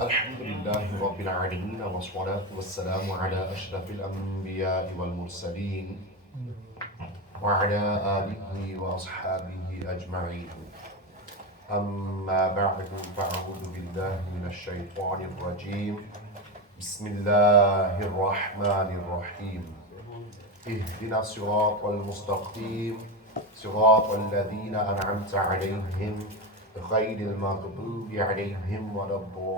الحمد لله رب العالمين والصلاة والسلام على أشرف الأنبياء والمرسلين وعلى آله وأصحابه أجمعين أما بعد فأعوذ بالله من الشيطان الرجيم بسم الله الرحمن الرحيم اهدنا الصراط المستقيم صراط الذين أنعمت عليهم غير المغضوب عليهم ولا الضالين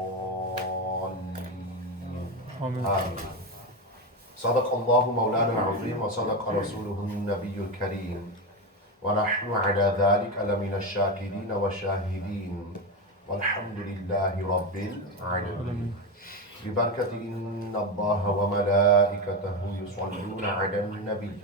آمين. صدق الله مولانا العظيم وصدق رسوله النبي الكريم ونحن على ذلك لمن الشاكرين والشاهدين والحمد لله رب العالمين. ببركة إن الله وملائكته يصلون على النبي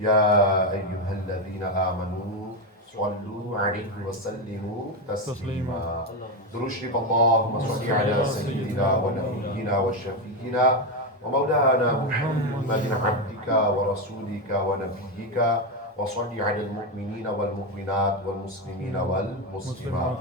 يا أيها الذين آمنوا صلوا عليه وسلموا تسليما. درود شريف اللهم صل على سيدنا ونبينا وشفيعنا ومولانا محمد عبدك ورسولك ونبيك وصل على المؤمنين والمؤمنات والمسلمين والمسلمات.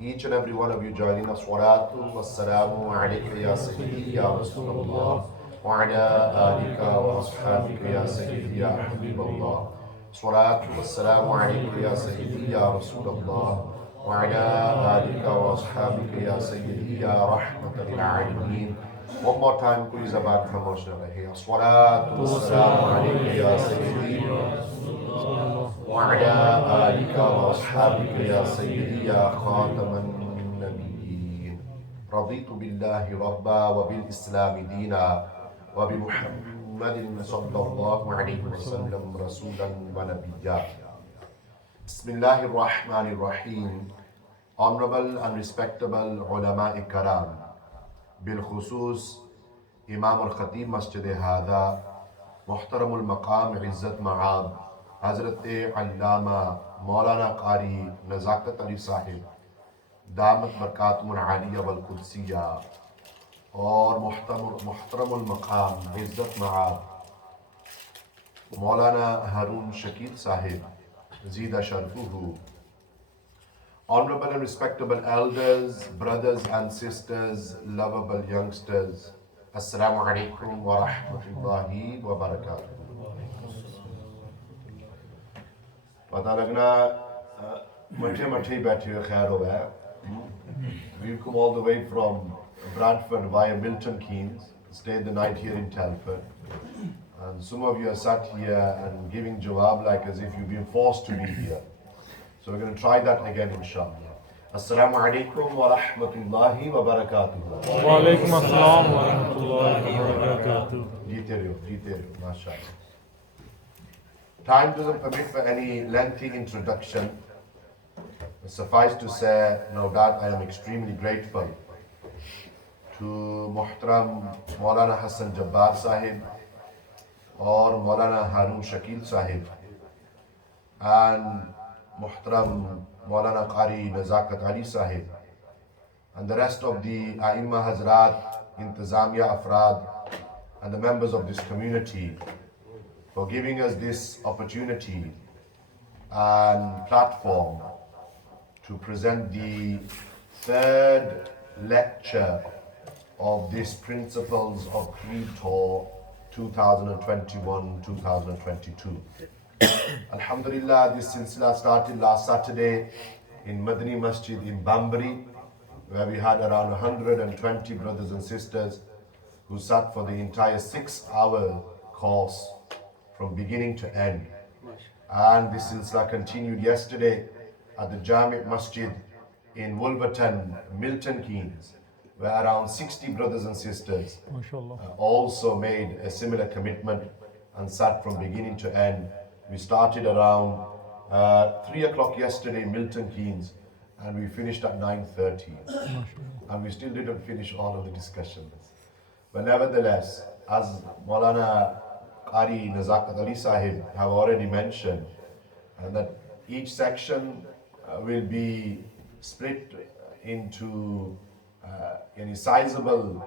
Each and every one of you joining us, salatu wassalamu alayka ya sayyidi ya Rasulullah wa ala alika wa ashabika ya sayyidi ya Habiballah. Salatu wassalamu alayka ya sayyidi ya Rasulullah wa ala alika wa ashabika ya sayyidi ya rahmatan lil alamin. One more time, please, about promotion over here. Salatu wassalamu alayka ya sayyidi وعلى آلك وأصحابك يا سيدي يا خاتم النبيين. رضيت بالله ربا وبالإسلام دينا وبمحمد صلى الله عليه وسلم رسولا ونبيا. بسم الله الرحمن الرحيم. Honorable and respectable ulama karam, بالخصوص إمام الخطيب مسجد هذا محترم المقام عزت معاب हजरत अल्लामा मौलाना कारी नज़ाकत अली साहिब दामत बरकातुहुल आलिया वल कुद्सिया और मुहतरमुल मकाम इज़्ज़त मआब मौलाना हारून Shakeel Sahib ज़ीदा शरफुहु. Honorable and respectable elders, brothers and sisters, lovable youngsters, Assalamu alaikum wa rahmatullahi wa barakatuh. पता लगना मठे मठे बैठे हुए खैर हो गया. We've come all the way from Bradford via Milton Keynes, stayed the night here in Telford, and some of you are sat here and giving jawab like as if you've been forced to be here. So we're going to try that again, inshallah. Assalamu alaikum wa rahmatullahi wa barakatuh. Wa alaikum assalam wa rahmatullahi wa barakatuh. Jeete raho, mashallah. Time doesn't permit for any lengthy introduction. Suffice to say, no doubt I am extremely grateful to Muhtaram Maulana Hassan Jabbar Sahib or Maulana Harun Shakil Sahib and Muhtaram Maulana Qari Nazakat Ali Sahib and the rest of the A'imma Hazrat, Intizamiya Afrad and the members of this community for giving us this opportunity and platform to present the third lecture of this Principles of Creed Tour 2021-2022. Alhamdulillah, this silsila started last Saturday in Madani Masjid in Bambari, where we had around 120 brothers and sisters who sat for the entire 6-hour course from beginning to end. And this silsila continued yesterday at the Jami' Masjid in Wolverton, Milton Keynes, where around 60 brothers and sisters also made a similar commitment and sat from beginning to end. We started around 3 o'clock yesterday in Milton Keynes and we finished at 9:30. And we still didn't finish all of the discussions. But nevertheless, as Maulana Qari Nazakat Ali Sahib have already mentioned, that each section will be split into any sizable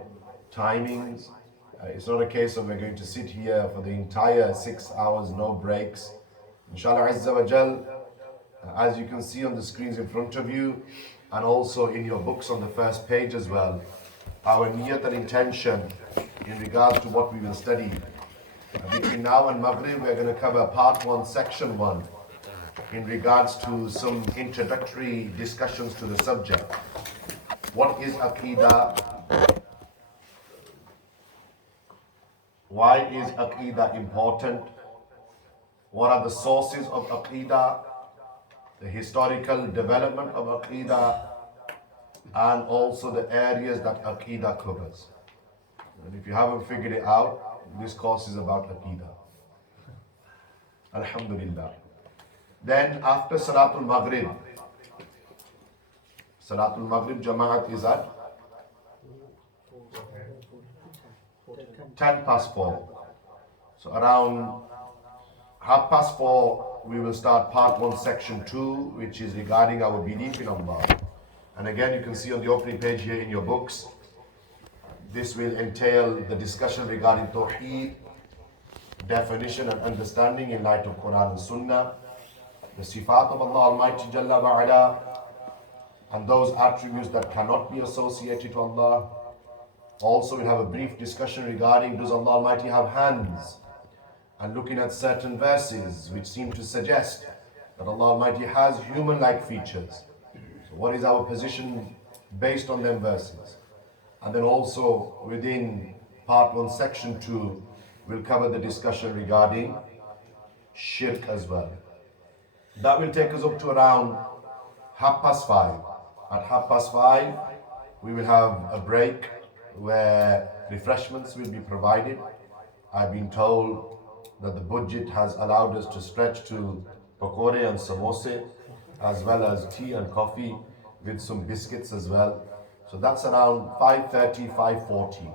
timings. It's not a case of we're going to sit here for the entire 6 hours, no breaks. Inshallah Azza wa Jal, as you can see on the screens in front of you, and also in your books on the first page as well, our niyat and intention in regards to what we will study. Between now and Maghrib, we're going to cover part 1, section 1, in regards to some introductory discussions to the subject. What is Aqidah? Why is Aqidah important? What are the sources of Aqidah? The historical development of Aqidah, and also the areas that Aqidah covers. And if you haven't figured it out, this course is about Aqidah. Alhamdulillah. Then after Salatul Maghrib Jama'at is at 10 past 4. So around 4:30 we will start part 1, section 2, which is regarding our belief in Allah. And again, you can see on the opening page here in your books, this will entail the discussion regarding TAWHID, definition and understanding in light of Quran and Sunnah, the sifat of Allah Almighty Jalla wa'ala, and those attributes that cannot be associated to Allah. Also, we'll have a brief discussion regarding, does Allah Almighty have hands? And looking at certain verses which seem to suggest that Allah Almighty has human-like features. So what is our position based on them verses? And then also within part 1, section 2, we'll cover the discussion regarding shirk as well. That will take us up to around 5:30. At 5:30, we will have a break where refreshments will be provided. I've been told that the budget has allowed us to stretch to pakore and samosa, as well as tea and coffee with some biscuits as well. So that's around 5:30, 5:40.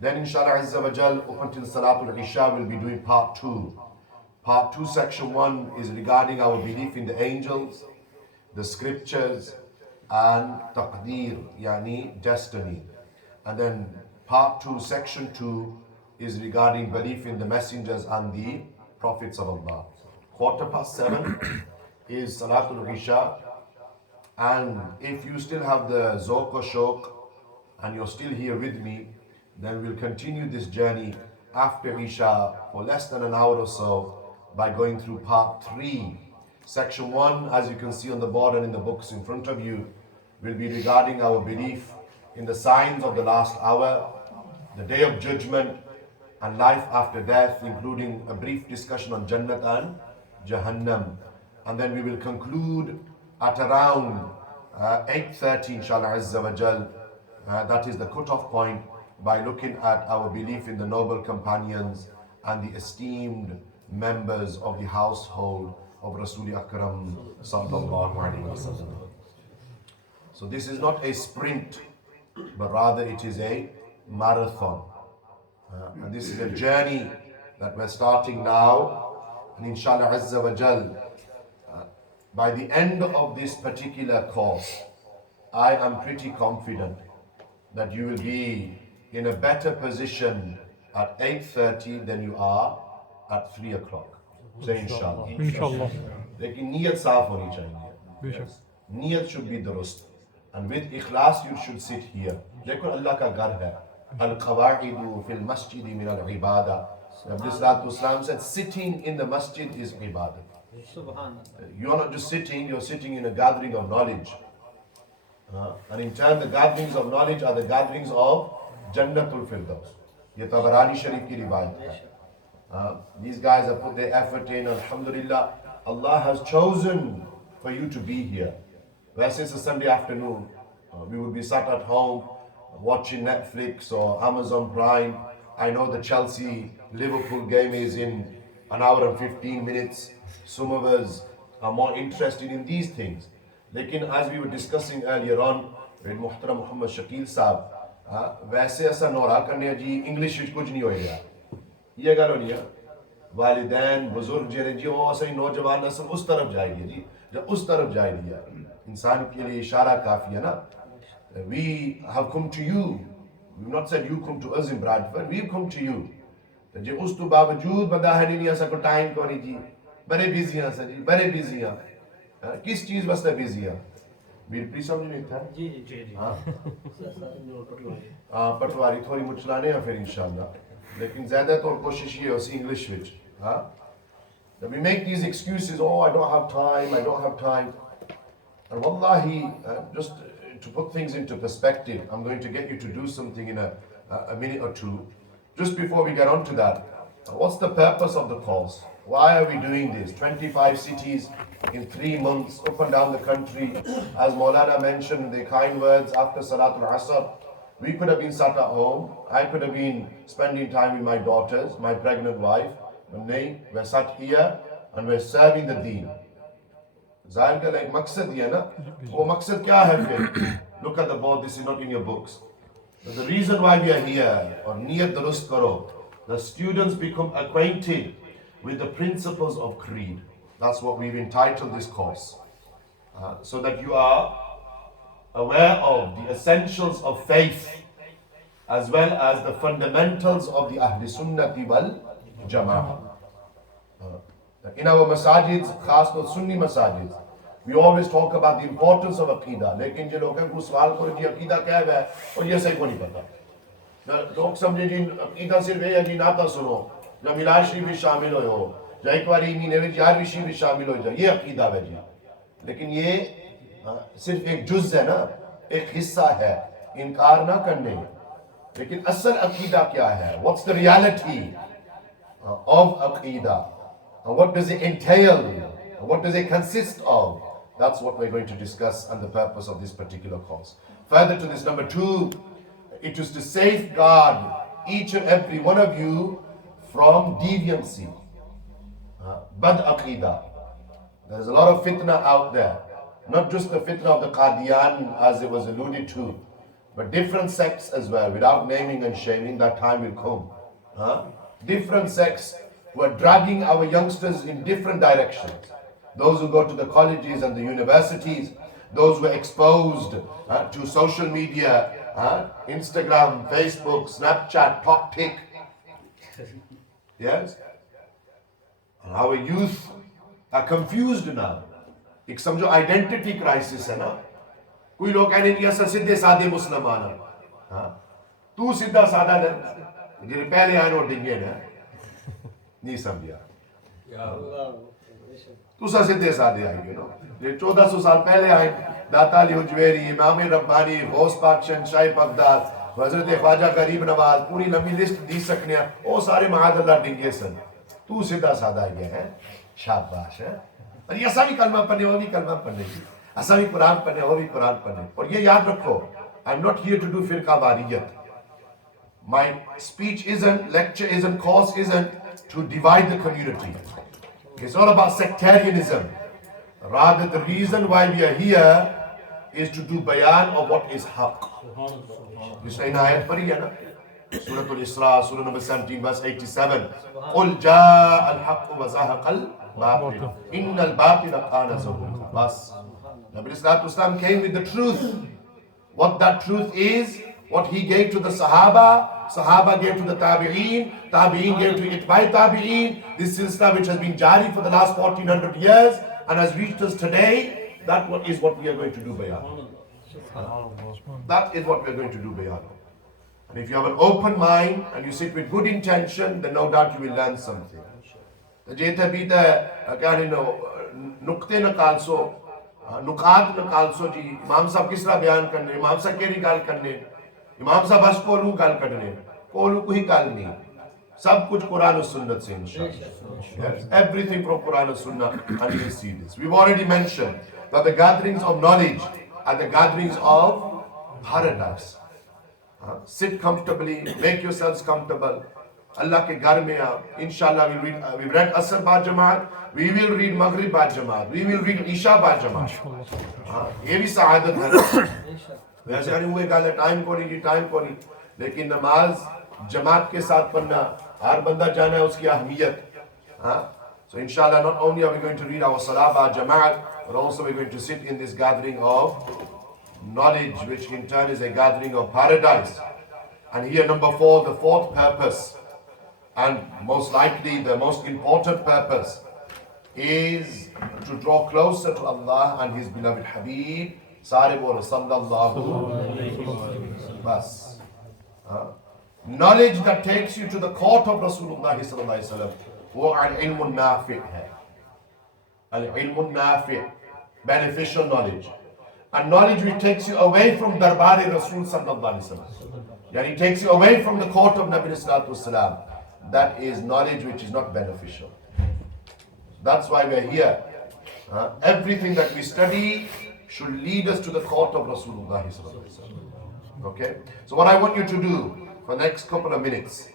Then inshallah Azza wa Jal, up until Salatul Isha, we'll be doing part 2. Part 2, section 1 is regarding our belief in the angels, the scriptures, and taqdeer, yani destiny. And then part 2, section 2 is regarding belief in the messengers and the prophets of Allah. 7:15 is Salatul Isha. And if you still have the Zawq or Shawq and you're still here with me, then we'll continue this journey after Isha for less than an hour or so by going through part 3. Section 1, as you can see on the board and in the books in front of you, will be regarding our belief in the signs of the last hour, the day of judgment, and life after death, including a brief discussion on Jannat and Jahannam. And then we will conclude at around 8:30, inshallah Azza wa Jal. That is the cutoff point, by looking at our belief in the noble companions and the esteemed members of the household of Rasul Akram sallallahu alaihi wasallam. So this is not a sprint, but rather it is a marathon. And this is a journey that we're starting now. And inshallah Azza wa Jal, by the end of this particular course, I am pretty confident that you will be in a better position at 8:30 than you are at 3 o'clock. Say inshallah. Inshallah. लेकिन नीयत साफ होनी चाहिए. Niyat should be durust. And with ikhlas you should sit here. देखो अल्लाह का घर है. Al-qawa'idu fil masjidi min al-ibadah. Nabi Sallallahu Alaihi Wasallam said, sitting in the masjid is ibadah. You are not just sitting, you're sitting in a gathering of knowledge. And in turn, the gatherings of knowledge are the gatherings of Jannatul Firdaus. Ye Tabarani Sharif ki riwayat hai. These guys have put their effort in. Alhamdulillah, Allah has chosen for you to be here. Whereas it's a Sunday afternoon, we would be sat at home watching Netflix or Amazon Prime. I know the Chelsea-Liverpool game is in an hour and 15 minutes. Some of us are more interested in these things. Lekin, as we were discussing earlier on with Muhtaram Muhammad Shakil Saab, वैसे ऐसा नौरा करने जी English विच कुछ नहीं होएगा. ये गल होनी है. वालिदैन बुजुर्ग जेरे जी वो ऐसे नौजवान नस्ल उस तरफ जाएगी जी. जब उस तरफ जाएगी यार, इंसान के लिए इशारा काफी है ना. We have come to you. We've not said you come to us in Bradford. We've come to you. जे उस तो बावजूद बंदा है नहीं ऐसा को टाइम को नहीं जी. बड़े बिजी हैं सर जी, बड़े बिजी हैं. किस चीज वास्ते बिजी हैं? मेरी प्लीज समझ नहीं था जी जी जी हाँ पटवारी थोड़ी मुचलाने हैं फिर इंशाल्लाह लेकिन ज़्यादा तो कोशिश ये उस इंग्लिश विच हाँ that we make these excuses, oh, I don't have time. And wallahi, just to put things into perspective, I'm going to get you to do something in a minute or two. Just before we get on to that, what's the purpose of the course? Why are we doing this? 25 cities in 3 months, up and down the country. As Maulana mentioned in the kind words after Salatul Asr, we could have been sat at home. I could have been spending time with my daughters, my pregnant wife. But nay, we're sat here and we're serving the deen. Zahir ka like maqsad hai na? Oh, maqsad kya hai fir? Look at the board, this is not in your books. But the reason why we are here, or niyat durust karo, the students become acquainted with the principles of creed. That's what we've entitled this course. So that you are aware of the essentials of faith as well as the fundamentals of the Ahli Sunnati wal Jama'ah. In our masajids, khas to Sunni masajids, we always talk about the importance of Aqidah. लेकिन जो लोगों को सवाल करो जी अकीदा क्या है और ये सही को नहीं पता लोग समझे जी अकीदा सिर्फ ये है जी नाता सुनो या मिलाद शरीफ भी शामिल हो या एक बार ईमान में यार भी शरीफ भी शामिल हो जाए ये अकीदा है जी लेकिन ये सिर्फ एक जुज़ है ना एक हिस्सा है इनकार ना करने लेकिन असल अकीदा क्या है व्हाट्स द रियलिटी ऑफ अकीदा what does it entail what does it consist of that's what we're going to discuss and the purpose of this particular course. Further to this, number 2, it is to safeguard each and every one of you from deviancy, bad aqidah. There's a lot of fitna out there, not just the fitna of the Qadian as it was alluded to, but different sects as well. Without naming and shaming, that time will come. Different sects who are dragging our youngsters in different directions. Those who go to the colleges and the universities, those who are exposed to social media, Instagram, Facebook, Snapchat, TikTok. Yes? And our youth are confused now. एक समझो identity crisis है ना कोई लोग कहने नहीं ऐसा सीधे साधे मुसलमान हाँ तू सीधा साधा जिन्हें पहले आए वो डिंगे ना नहीं समझा तू सा सीधे साधे आई यू नो ये 1400 साल पहले आए दाता अली हुजवेरी इमाम रब्बानी गौस पाक शहंशाह बगदाद हजरत ख्वाजा गरीब नवाज पूरी लंबी लिस्ट दी सकने वो सारे महादल्ला डिंगे सन तू सीधा साधा ये है शाबाश है और ये ऐसा भी कलमा पढ़ने वो भी कलमा पढ़ने की ऐसा भी कुरान पढ़ने वो भी कुरान पढ़ने और ये याद रखो I am not here to do फिरका वारियत my speech isn't lecture isn't course isn't to divide the community. It's not about sectarianism. Rather, the reason why we are here is to do bayan of what is haqq. You say in ayat pari hai na? Surah Al-Isra, Surah number 17, verse 87. قُلْ جَاءَ الْحَقُّ وَزَهَقَ الْبَاطِلُ إِنَّ الْبَاطِلَ كَانَ زَهُوقًا. Bas. Nabi Islam came with the truth. What that truth is, what he gave to the Sahaba gave to the Tabi'een gave to Itbai Tabi'een. This silsila which has been jari for the last 1400 years and has reached us today, that is what we are going to do bayan. That is what we are going to do bayan. And if you have an open mind and you sit with good intention, then no doubt you will learn something. The Jeta Bita Nukte Nakalso, Nukat Nakalso ji, Imam Sahab Kisra bayan karne, Imam Sahab Keri gal karne. इमाम साहब बस कोलू गाल करने कोलू कोई गाल नहीं सब कुछ कुरान और सुन्नत से इंशाअल्लाह everything from Quran and Sunnah and you will see this. We've already mentioned that the gatherings of knowledge are the gatherings of paradise. Sit comfortably, make yourselves comfortable. Allah ke ghar mein aap. Inshallah we've read Asr ba Jamaat, we will read Maghrib ba Jamaat, we will read Isha ba Jamaat. ये भी सआदत है वैसे नहीं हुए गाले time को नहीं लेकिन नमाज जमात के साथ पढ़ना हर बंदा जाना है उसकी अहमियत so inshallah not only are we going to read our salah ba jamaat but also we're going to sit in this gathering of knowledge which in turn is a gathering of paradise. And here number 4, the fourth purpose and most likely the most important purpose is to draw closer to Allah and His beloved Habib Sare bolo sallallahu bas. Knowledge that takes you to the court of Rasulullah sallallahu alaihi wasallam, wo al-ilmun nafi' hai. Al-ilmun nafi', beneficial knowledge. And knowledge which takes you away from Darbari Rasul sallallahu alaihi wasallam. That it takes you away from the court of Nabi sallallahu alaihi wasallam. That is knowledge which is not beneficial. That's why we're here. Everything that we study should lead us to the court of Rasulullah sallallahu alaihi wasallam. Okay? So what I want you to do for the next couple of minutes,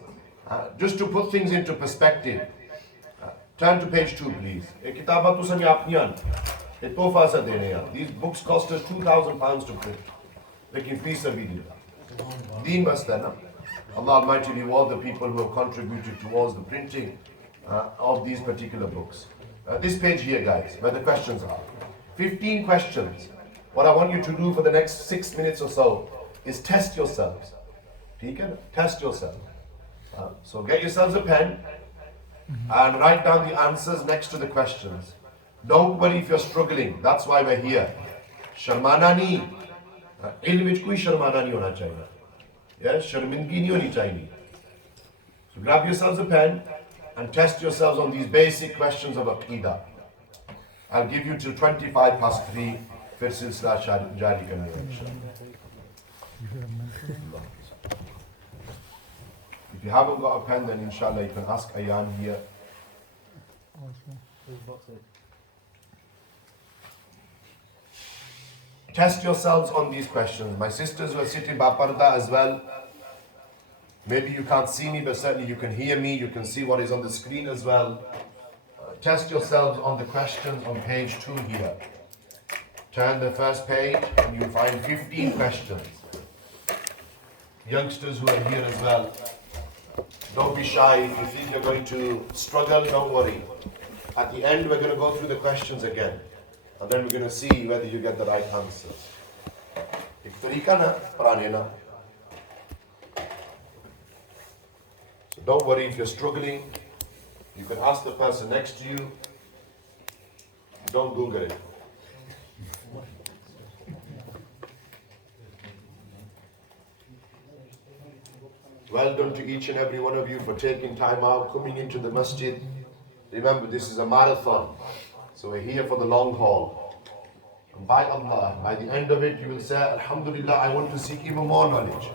just to put things into perspective, turn to page 2 please. These books cost us £2,000 to print. Lekin fi sabilillah. Deen basta na. Allah Almighty reward the people who have contributed towards the printing of these particular books. This page here, guys, where the questions are. 15 questions. What I want you to do for the next 6 minutes or so is test yourselves. Test yourself. So get yourselves a pen and write down the answers next to the questions. Don't worry if you're struggling. That's why we're here. Sharmana nahi. Ilm vich koi sharmana nahi hona chahiye. Yes, sharmindgi nahi honi chahiye. So grab yourselves a pen and test yourselves on these basic questions of Aqidah. I'll give you till 25 past 3. Fir silsila jari karenge inshallah. If you haven't got a pen, then inshallah you can ask Ayan here. Test yourselves on these questions. My sisters who are sitting by parda as well. Maybe you can't see me, but certainly you can hear me. You can see what is on the screen as well. Test yourselves on the questions on page 2 here. Turn the first page and you'll find 15 questions. Youngsters who are here as well. Don't be shy. If you think you're going to struggle, don't worry. At the end, we're going to go through the questions again. And then we're going to see whether you get the right answers. Ek tarika na, parane na. So don't worry if you're struggling. You can ask the person next to you. Don't Google it. Well done to each and every one of you for taking time out, coming into the masjid. Remember, this is a marathon. So we're here for the long haul. And by Allah, by the end of it, you will say, Alhamdulillah, I want to seek even more knowledge.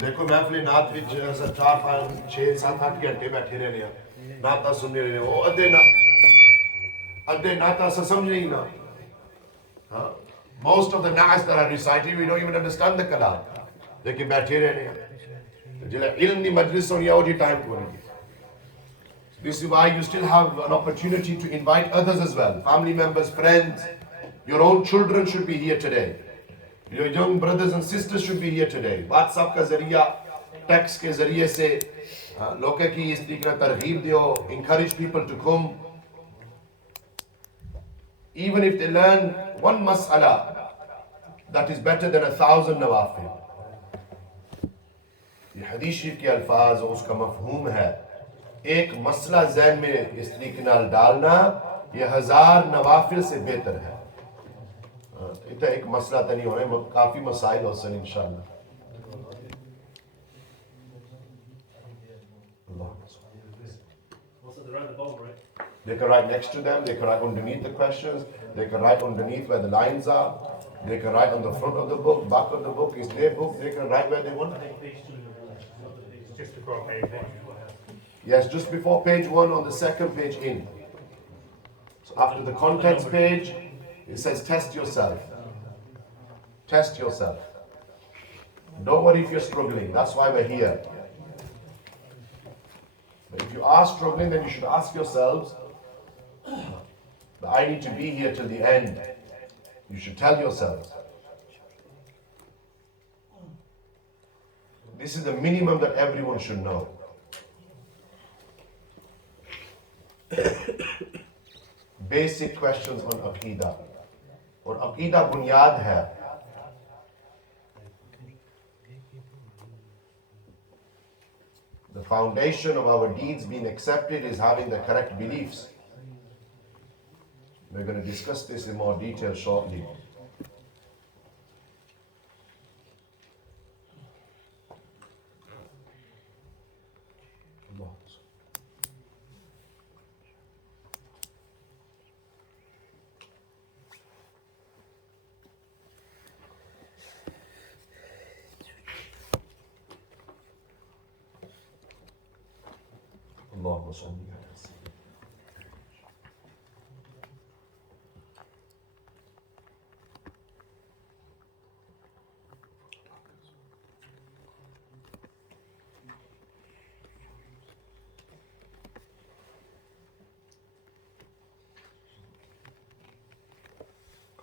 देखो महफिल नात विच 4, 5, 6, 7, 8 घंटे बैठे रहने हैं नाता सुनने रहने वो अद्धे नाता से समझ नहीं ना most of the na's that are recited we don't even understand the kalam लेकिन बैठे रहने हैं जिले इल्म दी मजलिस होनी है वो जी टाइम को नहीं. This is why you still have an opportunity to invite others as well, family members, friends. Your own children should be here today. Your young brothers and sisters should be here today. WhatsApp ka zariya, text ke zariye se, loke ki is tarikh targheeb diyo, encourage people to come. Even if they learn one mas'ala, that is better than 1,000 nawafil. ये हदीस शरीफ के अल्फाज और उसका मफहूम है एक मसला ज़हन में इस तरीके नाल डालना ये 1000 नवाफिल से बेहतर है. इतना एक मसला तो नहीं होना काफी मसाइल हो सन इंशाअल्लाह. They can write next to them, they can write underneath the questions, they can write underneath where the lines are, they can write on the front of the book, back of the book is their book, they can write where they want. Just across page 1. Yes, just before page 1 on the second page in. So after the contents page, it says test yourself. Test yourself. Don't worry if you're struggling, that's why we're here. But if you are struggling, then you should ask yourselves, I need to be here till the end. You should tell yourselves. This is the minimum that everyone should know. Basic questions on Aqidah. Or Aqidah bunyad hai. The foundation of our deeds being accepted is having the correct beliefs. We're going to discuss this in more detail shortly. اللهم صل على سيدنا.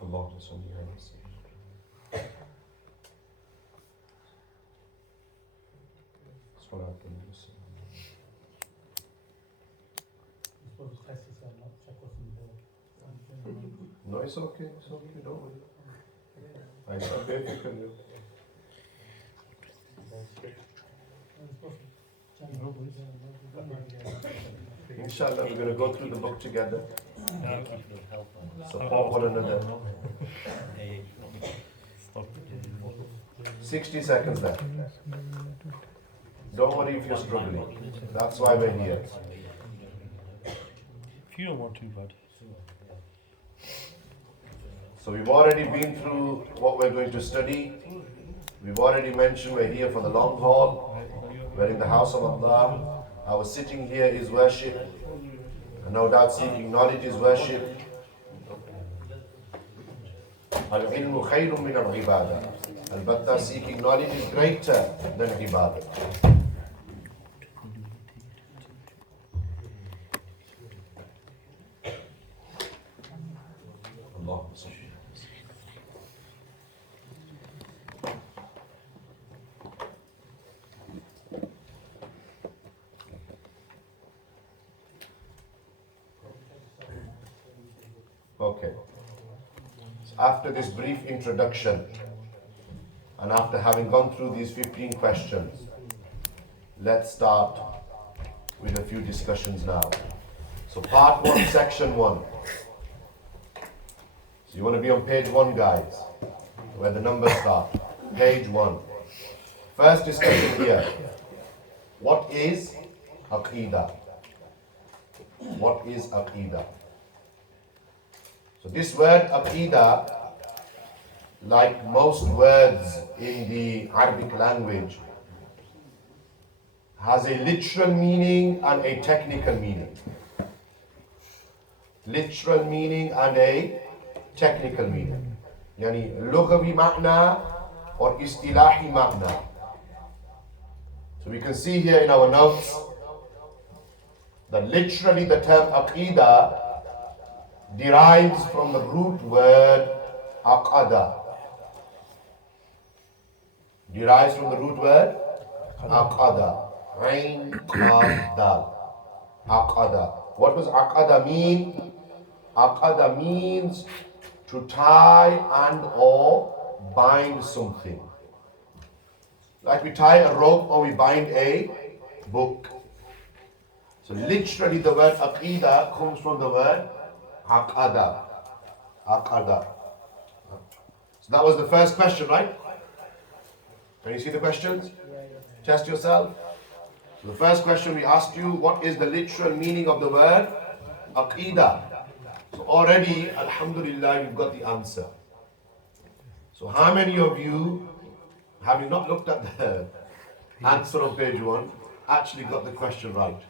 اللهم صل على سيدنا. صلاة المسلمين. No, it's okay, don't worry. I said that you can do. Inshallah, we're going to go through the book together. Support one another. 60 seconds left. Don't worry if you're struggling. That's why we're here. If you don't want to, bud. So we've already been through what we're going to study. We've already mentioned we're here for the long haul. We're in the house of Allah. Our sitting here is worship. And no doubt seeking knowledge is worship. Al-ilmu khayrun min al-ibadah. Al-batta seeking knowledge is greater than ibadah. Okay. After this brief introduction, and after having gone through these 15 questions, let's start with a few discussions now. So part 1, section 1. So you want to be on page 1, guys, where the numbers start. Page 1. First discussion here. What is Aqidah? What is Aqidah? So this word Aqidah, like most words in the Arabic language, has a literal meaning and a technical meaning. Literal meaning and a technical meaning. Yani lughawi ma'na or istilahi ma'na. So we can see here in our notes that literally the term Aqidah derives from the root word aqada. Derives from the root word aqada. Ain qada. Aqada. What does aqada mean? Aqada means to tie and or bind something. Like we tie a rope or we bind a book. So literally the word aqidah comes from the word aqada. Aqada. So that was the first question, right? Can you see the questions? Test yourself. So the first question we asked you, what is the literal meaning of the word aqidah? So already, alhamdulillah, you've got the answer. So how many of you, having not looked at the answer on page 1, actually got the question right?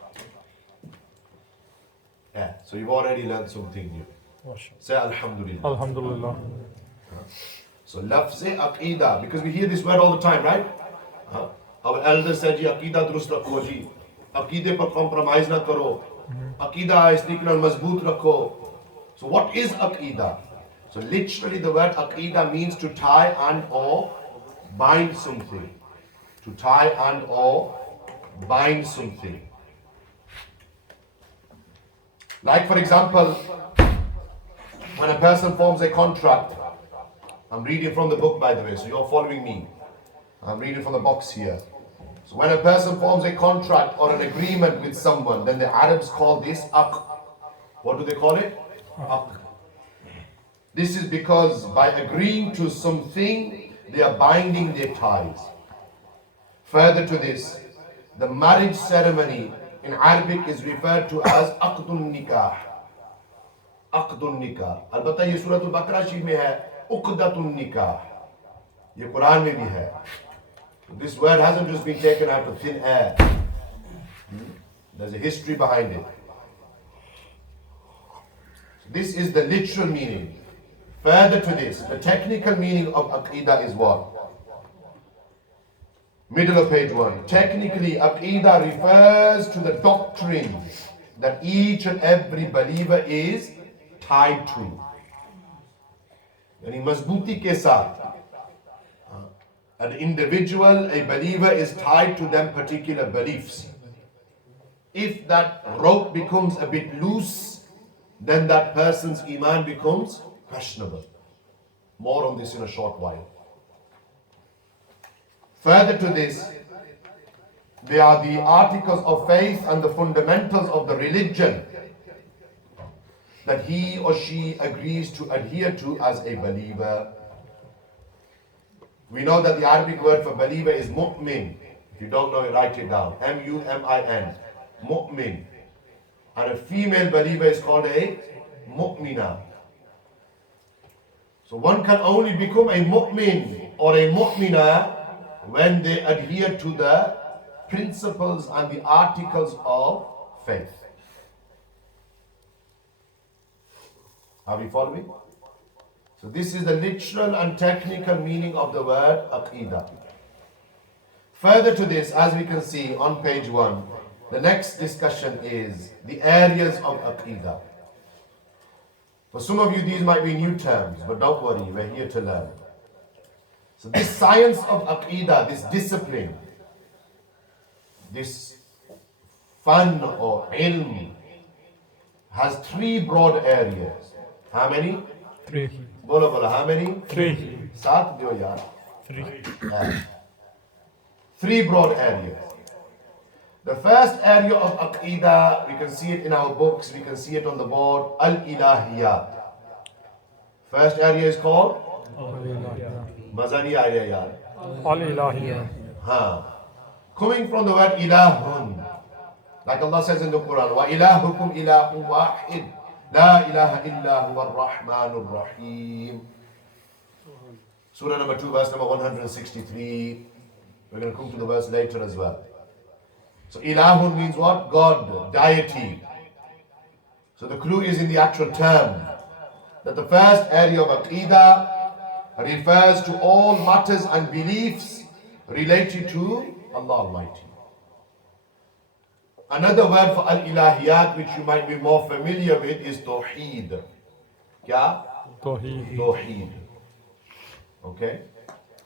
Yeah, so you've already learned something new. Say alhamdulillah. Alhamdulillah. So lafz-e aqidah, because we hear this word all the time, right? Our elders said, aqidah durust rakho ji. Aqeedeh par compromise na karo. Aqidah istiqlal mazboot rakho. So what is aqidah? So literally the word aqidah means to tie and or bind something. To tie and or bind something. Like for example, when a person forms a contract, I'm reading from the book by the way, so you're following me. I'm reading from the box here. So when a person forms a contract or an agreement with someone, then the Arabs call this aqd. What do they call it? Aqd. This is because by agreeing to something, they are binding their ties. Further to this, the marriage ceremony in Arabic is referred to as Aqdun Nikah. Aqdun Nikah. Albatta ye Surah Al-Baqarah Sharif mein hai, Uqdatun Nikah. Ye Quran mein bhi hai. This word hasn't just been taken out of thin air. There's a history behind it. This is the literal meaning. Further to this, the technical meaning of Aqidah is what? Middle of page 1. Technically, Aqidah refers to the doctrines that each and every believer is tied to. Yani mazbuti ke saath. An individual, a believer is tied to them particular beliefs. If that rope becomes a bit loose, then that person's Iman becomes questionable. More on this in a short while. Further to this, they are the articles of faith and the fundamentals of the religion that he or she agrees to adhere to as a believer. We know that the Arabic word for believer is mu'min. If you don't know it, write it down. M-U-M-I-N. Mu'min. And a female believer is called a mu'mina. So one can only become a mu'min or a mu'mina when they adhere to the principles and the articles of faith. Are we following? So this is the literal and technical meaning of the word Aqidah. Further to this, as we can see on page 1, the next discussion is the areas of Aqidah. For some of you, these might be new terms, but don't worry, we're here to learn. So this science of Aqidah, this discipline, this fun or ilm, has 3 broad areas. How many? 3. Bola bola, how many? 3. Saath diyo yaar. 3. 3 broad areas. The first area of Aqidah, we can see it in our books, we can see it on the board, Al-Ilahiyat. First area is called? Mazani area yaar. Al-Ilahiyya. Coming from the word ilahun, like Allah says in the Quran, wa ilahukum ilahun wahid, la ilaha illa huwa ar-Rahmanur Rahim. Surah number 2, verse number 163. We're going to come to the verse later as well. So ilahun means what? God, deity. So the clue is in the actual term, that the first area of Aqidah refers to all matters and beliefs related to Allah Almighty. Another word for Al-Ilahiyat, which you might be more familiar with, is TAWHID. Kya? Tawheed. TAWHID. Okay?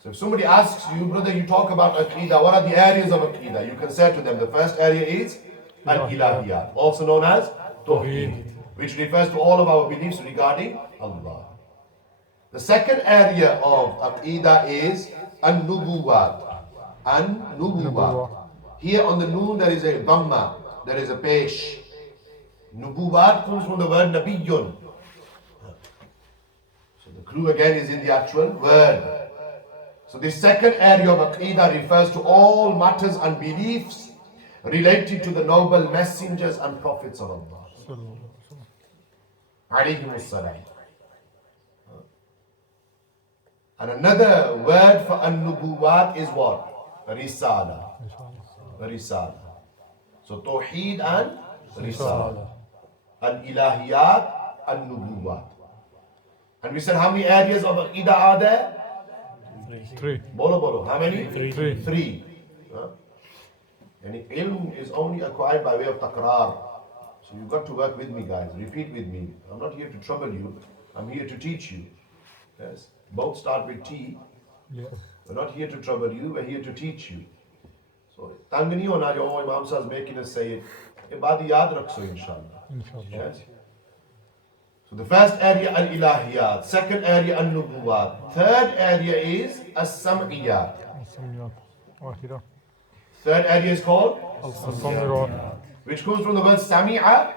So if somebody asks you, brother, you talk about Aqidah, what are the areas of Aqidah? You can say to them, the first area is Al-Ilahiyat, also known as TAWHID, which refers to all of our beliefs regarding Allah. The second area of Aqidah is An-Nubuwat. An-Nubuwat. Here on the noon there is a dhamma, there is a pesh. Nubuwat comes from the word Nabiyyun. So the clue again is in the actual word. So the second area of Aqidah refers to all matters and beliefs related to the noble messengers and prophets of Allah. Alayhimus salam. And another word for An-Nubuwat is what? Risala. Risala. So Tawheed and Risala. Al-Ilahiyat, An-Nubuwat. And we said how many areas of Aqidah are there? 3. Bolo. How many? 3. 3. And ilm is only acquired by way of takrar. So you've got to work with me, guys. Repeat with me. I'm not here to trouble you. I'm here to teach you. Yes. Both start with T. Yes. We're not here to trouble you. We're here to teach you. So, tang nahi hona jo Imam Sahib is making us say it. Ye baat yaad rakhso inshallah. Yes. So the first area Al-Ilahiyat, second area An-Nubuwat, third area is As-Sam'iyat. Third area is called As-Samirat. which comes from the word Sami'a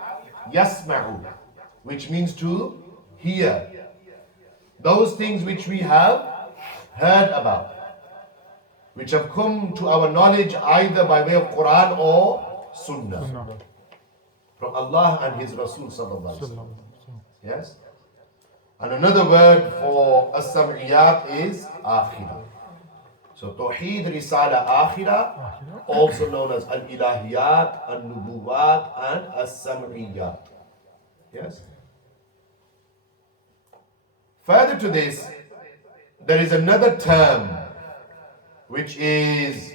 Yasma'u, which means to hear. Those things which we have heard about, which have come to our knowledge either by way of Quran or Sunnah. Sunnah. From Allah and His Rasul sallallahu alaihi wasallam. Sallallahu. Yes? And another word for as-sam'iyat is AQIDAH. So TAWHID, RISALAT, AQIDAH, also known as al-ilahiyat, al-nubuwat, and as-sam'iyat. Yes? Further to this, there is another term which is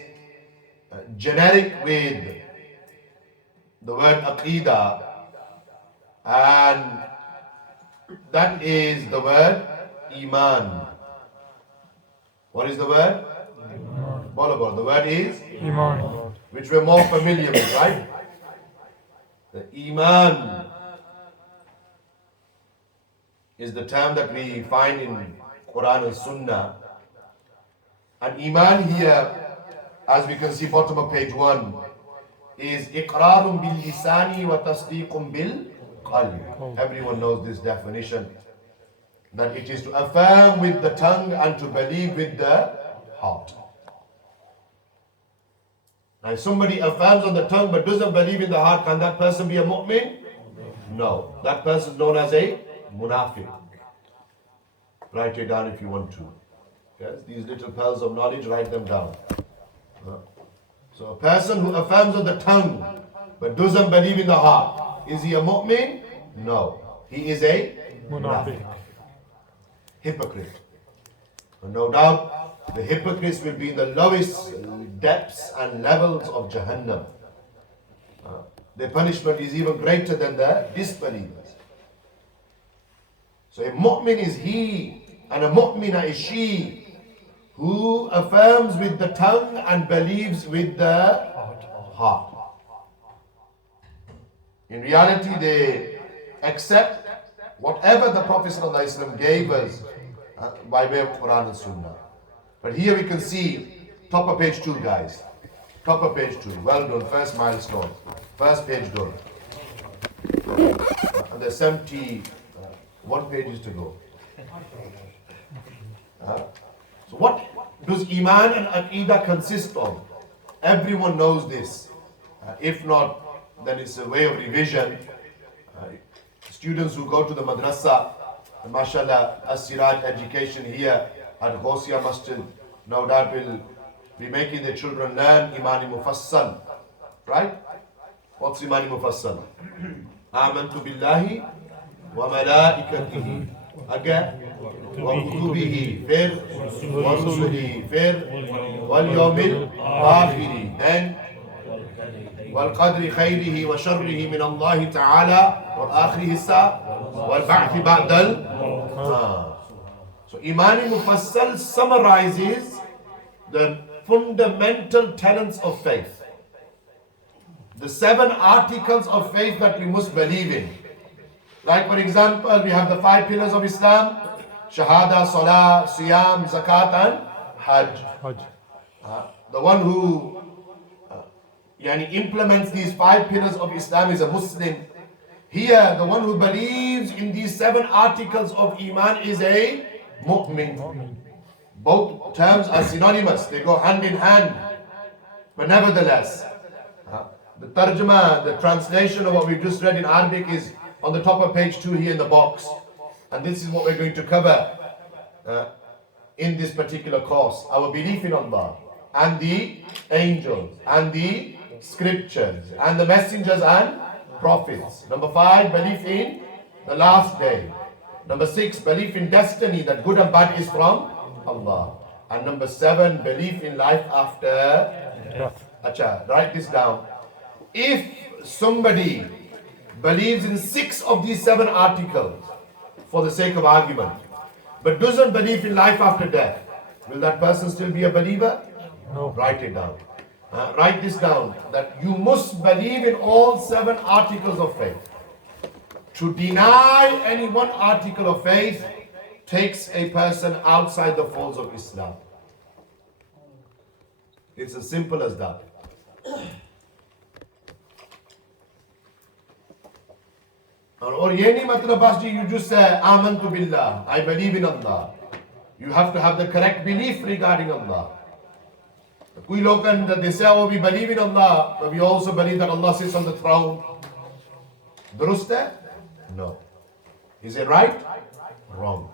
generic with the word Aqidah, and that is the word Iman. What is the word? Iman. The word is Iman. which we're more familiar with, right? The Iman is the term that we find in Quran and Sunnah. And Iman here, as we can see bottom of page 1, is iqrarun bil lisani wa tasdiqun bil qalb. Everyone knows this definition, that it is to affirm with the tongue and to believe with the heart. Now, if somebody affirms on the tongue but doesn't believe in the heart, can that person be a mu'min? No. That person is known as a munafiq. Write it down if you want to. Yes, these little pearls of knowledge, write them down. So a person who affirms on the tongue but doesn't believe in the heart, is he a mu'min? No. He is a munafiq. Hypocrite. And no doubt the hypocrites will be in the lowest depths and levels of Jahannam. Their punishment is even greater than the disbelievers. So a mu'min is he and a mu'mina is she who affirms with the tongue and believes with the heart. In reality, they accept whatever the Prophet ﷺ gave us by way of Quran and Sunnah. But here we can see, top of page 2, guys. Top of page 2. Well done. First milestone. First page done. And there's 71 pages to go. So what does Iman and Aqidah consist of? Everyone knows this. If not, then it's a way of revision. Students who go to the madrasa, mashallah, as-Siraj education here at Ghosia Masjid, no doubt will be making their children learn Imani Mufassal. Right? What's Imani Mufassal? Amantu billahi wa malaikatihi. Again, wa kutubihi, fir, wa rusulihi, fir, wal yawmil akhiri. Then, والقدر خيره وشره من الله تعالى والآخره الساعة والبعث بعد So Imani Mufassal summarizes the fundamental tenets of faith. The 7 articles of faith that we must believe in. Like for example, we have the 5 pillars of Islam: Shahada, Salah, Siyam, Zakat and Hajj. The one who implements these 5 pillars of Islam is a Muslim. Here, the one who believes in these 7 articles of Iman is a mu'min. Both terms are synonymous, they go hand in hand. But nevertheless, the tarjuma, the translation of what we just read in Arabic is on the top of page 2 here in the box. And this is what we're going to cover in this particular course. Our belief in Allah and the angels and the scriptures and the messengers and prophets. Number 5, belief in the last day. Number 6, belief in destiny, that good and bad is from Allah. And number 7, belief in life after death. Acha, write this down. If somebody believes in 6 of these 7 articles, for the sake of argument, but doesn't believe in life after death, will that person still be a believer? No. Write it down. Write this down, that you must believe in all 7 articles of faith. To deny any one article of faith takes a person outside the folds of Islam. It's as simple as that. Or yeni matlab basji, you just say Amantu billah, I believe in Allah. You have to have the correct belief regarding Allah. We look and they say, oh, we believe in Allah, but we also believe that Allah sits on the throne. Durust hai? No. Is it right? Wrong.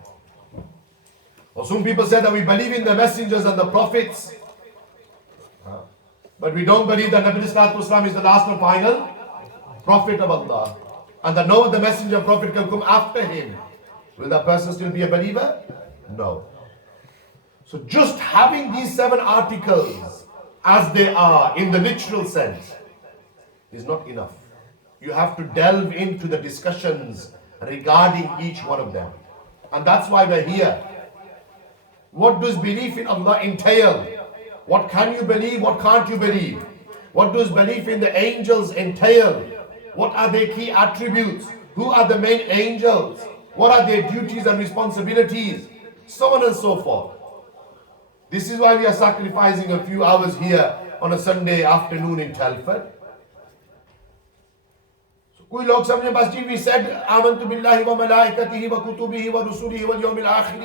Or some people say that we believe in the messengers and the prophets, but we don't believe that Nabi Sallallahu Alaihi Wasallam is the last and final prophet of Allah, and that no other messenger and prophet can come after him. Will that person still be a believer? No. So just having these 7 articles as they are in the literal sense is not enough. You have to delve into the discussions regarding each one of them. And that's why we're here. What does belief in Allah entail? What can you believe? What can't you believe? What does belief in the angels entail? What are their key attributes? Who are the main angels? What are their duties and responsibilities? So on and so forth. This is why we are sacrificing a few hours here on a Sunday afternoon in Telford. कोई लोग समझे बस जी we said आमन्तु बिल्लाहि व मलाइकतिहि व कुतुबिहि व रुसुलिहि वल यौमिल आखिर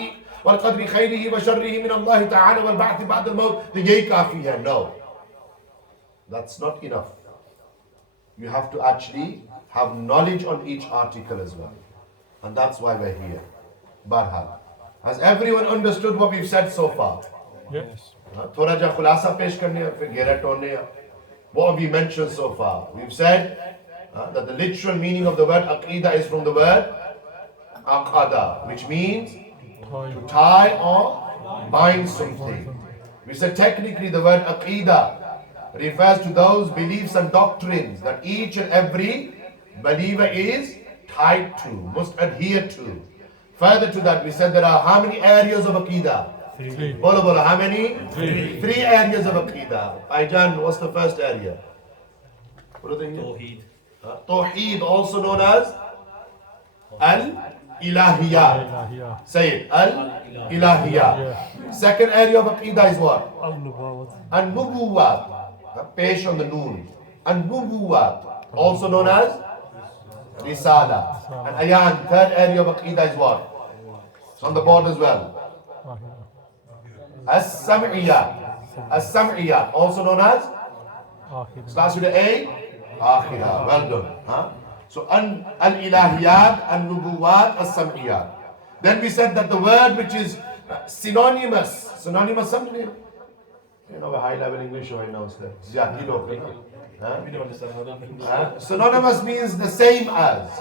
वल क़द्रि खैरिहि व शर्रिहि मिन अल्लाह तआला वल बअथ बअद अल मौत. तो यही काफी है. No, that's not enough. You have to actually have knowledge on each article as well, and that's why we're here. Barhal, has everyone understood what we've said so far? Yes. थोड़ा जा खुलासा पेश करने हैं, फिर गहरा टोने हैं. What have we mentioned so far? We've said that the literal meaning of the word Aqidah is from the word Aqada, which means to tie or bind something. We said technically the word Aqidah refers to those beliefs and doctrines that each and every believer is tied to, must adhere to. Further to that, we said there are how many areas of Aqidah? 3. Bola bola, how many? 3. 3 areas of Aqidah. Aijan, what's the first area? What are they? TAWHID. Tawheed, also known as Al-Ilahiyah. Say it, Al-Ilahiyah. Second area of Aqidah is what? An-Nubuwat. Pesh on the noon. An-Nubuwat, also known as RISALAT. And Ayan, third area of Aqidah is what? It's on the board as well. As-Sam'iyah. As-Sam'iyah, also known as? Starts with the A. AQIDAH. Well done. Huh? So, Al-Ilahiyat, Al-Nubuwat, Al-Sam'iyat. Then we said that the word which is synonymous, something, you know, a high level English right now, sir. Synonymous means the same as.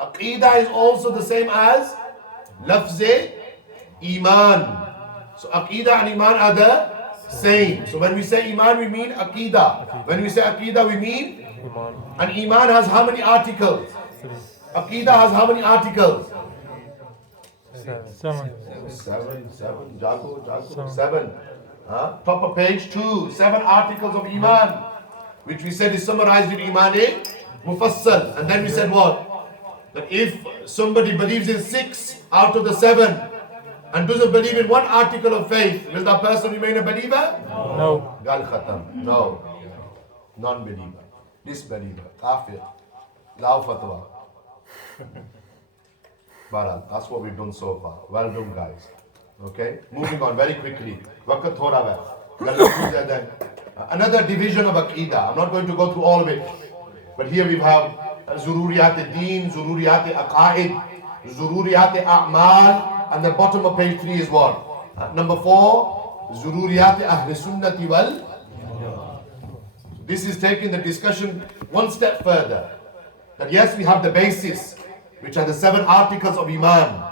Aqidah is also the same as Lafz Iman. So, Aqidah and Iman are the same. So when we say Iman, we mean Aqidah. When we say Aqidah, we mean Iman. And Iman has how many articles? 3. Aqidah has how many articles? 7. 7. Jago. 7. Top of page 2. 7 articles of Iman, which we said is summarized in Iman Mufassal. And then we said what? That if somebody believes in 6 out of the 7 and doesn't believe in 1 article of faith, will that person remain a believer? No. Gal khatam. No. Non-believer. Disbeliever. Kafir. Lao fatwa. Baral. That's what we've done so far. Well done, guys. Okay? Moving on very quickly. Waqt thoda hai. Another division of Aqidah. I'm not going to go through all of it. But here we have Zururiyat Deen, Zururiyat Aqaid, Zururiyat A'mal. And the bottom of page 3 is what? Number 4, Zururiyat Ahl Sunnati wal. This is taking the discussion one step further. That yes, we have the basis, which are the 7 articles of Iman.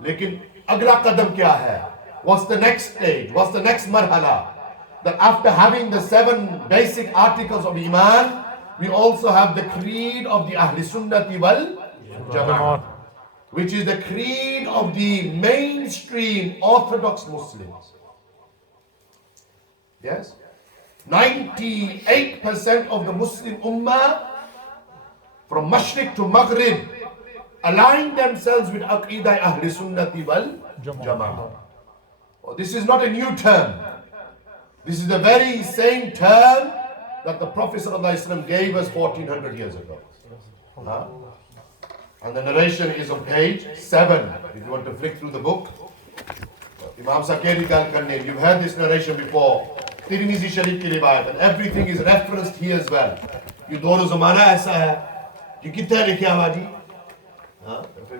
Lekin agla qadam kya hai? What's the next stage? What's the next marhala? That after having the 7 basic articles of Iman, we also have the creed of the Ahl Sunnati wal Jama'ah, which is the creed of the mainstream Orthodox Muslims. Yes? 98% of the Muslim Ummah, from Mashriq to Maghrib, align themselves with Aqidah Ahl Sunnati wal Jama'ah. Oh, this is not a new term. This is the very same term that the Prophet ﷺ gave us 1400 years ago. Huh? And the narration is on page 7. If you want to flick through the book, Imam Sakeri Gal Karne, you've heard this narration before. Tirmidhi Sharif की रिवायत, and everything is referenced here as well. ये दोनों ज़माना ऐसा है कि कितने लिखे हमारी,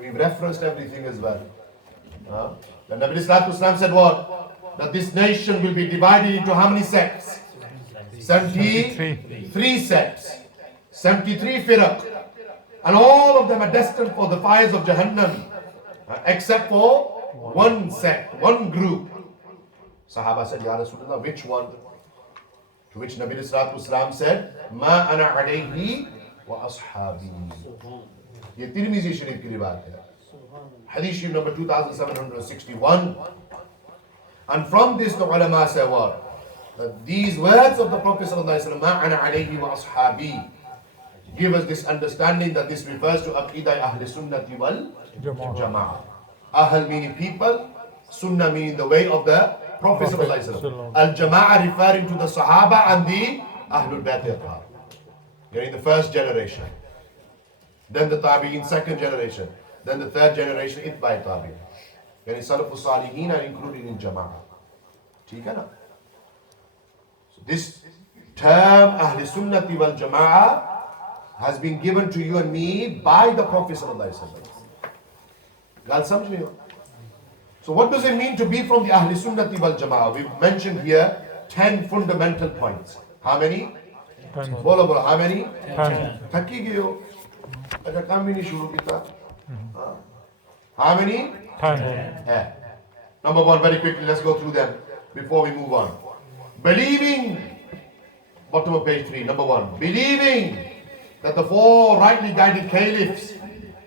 we've referenced everything as well. The Nabi Sallallahu Alaihi Wasallam said what? That this nation will be divided into how many sects? 73 sects, 73 firaq, and all of them are destined for the fires of Jahannam, except for one sect, one group. Sahaba said, Ya Rasulullah, which one? To which Nabi Sallallahu Alaihi Wasallam said, Ma ana alayhi wa ashabi. Ye Tirmizi Sharif ki riwayat hai. Hadith Sharif number 2761. And from this the ulama say what? That these words of the Prophet Sallallahu Alaihi Wasallam, Ma ana alayhi wa ashabi, give us this understanding that this refers to Aqidah Ahl Sunnati wal Jama'ah. Ahl meaning people, Sunnah meaning the way of the Prophet Sallallahu Alaihi Wasallam. Al-Jama'ah referring to the Sahaba and the Ahlul Bayt al-Tahar. You're in the first generation. Then the Tabi'in, second generation. Then the third generation, Itba'i Tabi'in. You're in Salafus Salihin are included in Jama'ah. ठीक है ना? So this term Ahl Sunnati wal Jama'ah has been given to you and me by the Prophet Sallallahu Alaihi Wasallam. God samjh rahe ho? So what does it mean to be from the Ahl Sunnati wal Jama'ah? We've mentioned here 10 fundamental points. How many? 10. Bolo bolo, how many? 10. Thaki gaye ho? Acha kam bhi nahi shuru kita. How many? 10. Yeah. Number one, very quickly, let's go through them before we move on. Believing, bottom of page 3, number one, believing that the four rightly guided caliphs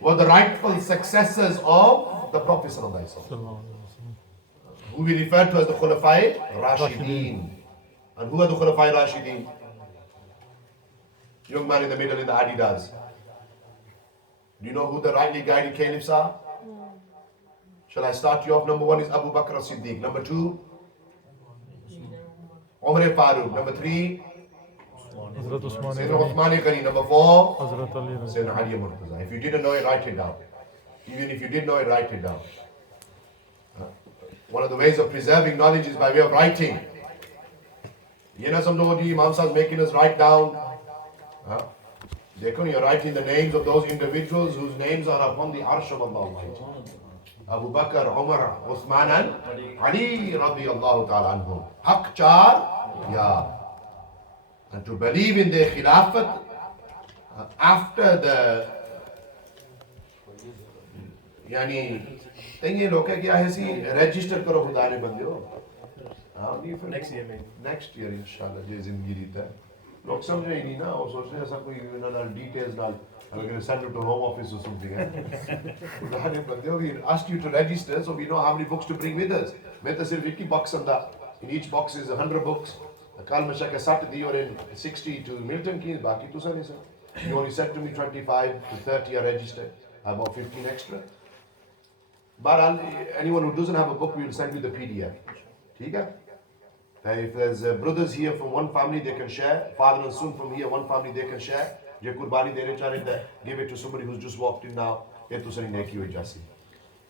were the rightful successors of the Prophet Sallallahu Alaihi Wasallam, who we refer to as the Khulafai Rashideen. And who are the Khulafai Rashideen? Young man in the middle in the ADIL. Do you know who the rightly guided caliphs are? Shall I start you off? Number one is Abu Bakr as-Siddiq. Number two, Umar Farooq. Number three, Sayyidina Uthman Ghani. Number four, Sayyidina Ali Murtaza. If you didn't know it, write it down. Even if you did know it, write it down. One of the ways of preserving knowledge is by way of writing. You know, some of the Imam Sahib making us write down. You're writing the names of those individuals whose names are upon the Arsh of Allah Almighty. Abu Bakr, Umar, Uthman and Ali radiyallahu ta'ala anhum. Haq char, ya. And to believe in their khilafat after the yani thing ye log kya hai si register karo khuda ne bande ho next year inshallah je zindagi rehta hai log samjhe hi nahi na aur soch rahe aisa koi details dal I'm going to send it to home office or something. We ask you to register so we know how many books to bring with us. With us, box in each box is 100 books. You're in 60 to Milton Keynes. You only said to me 25 to 30 are registered. About 15 extra. But anyone who doesn't have a book, we will send you the PDF. If there's brothers here from one family, they can share. Father and son from here, one family, they can share. Je kurbani dene cha rahe give it to somebody who's just walked in now. Ye to sari neki ho jasi.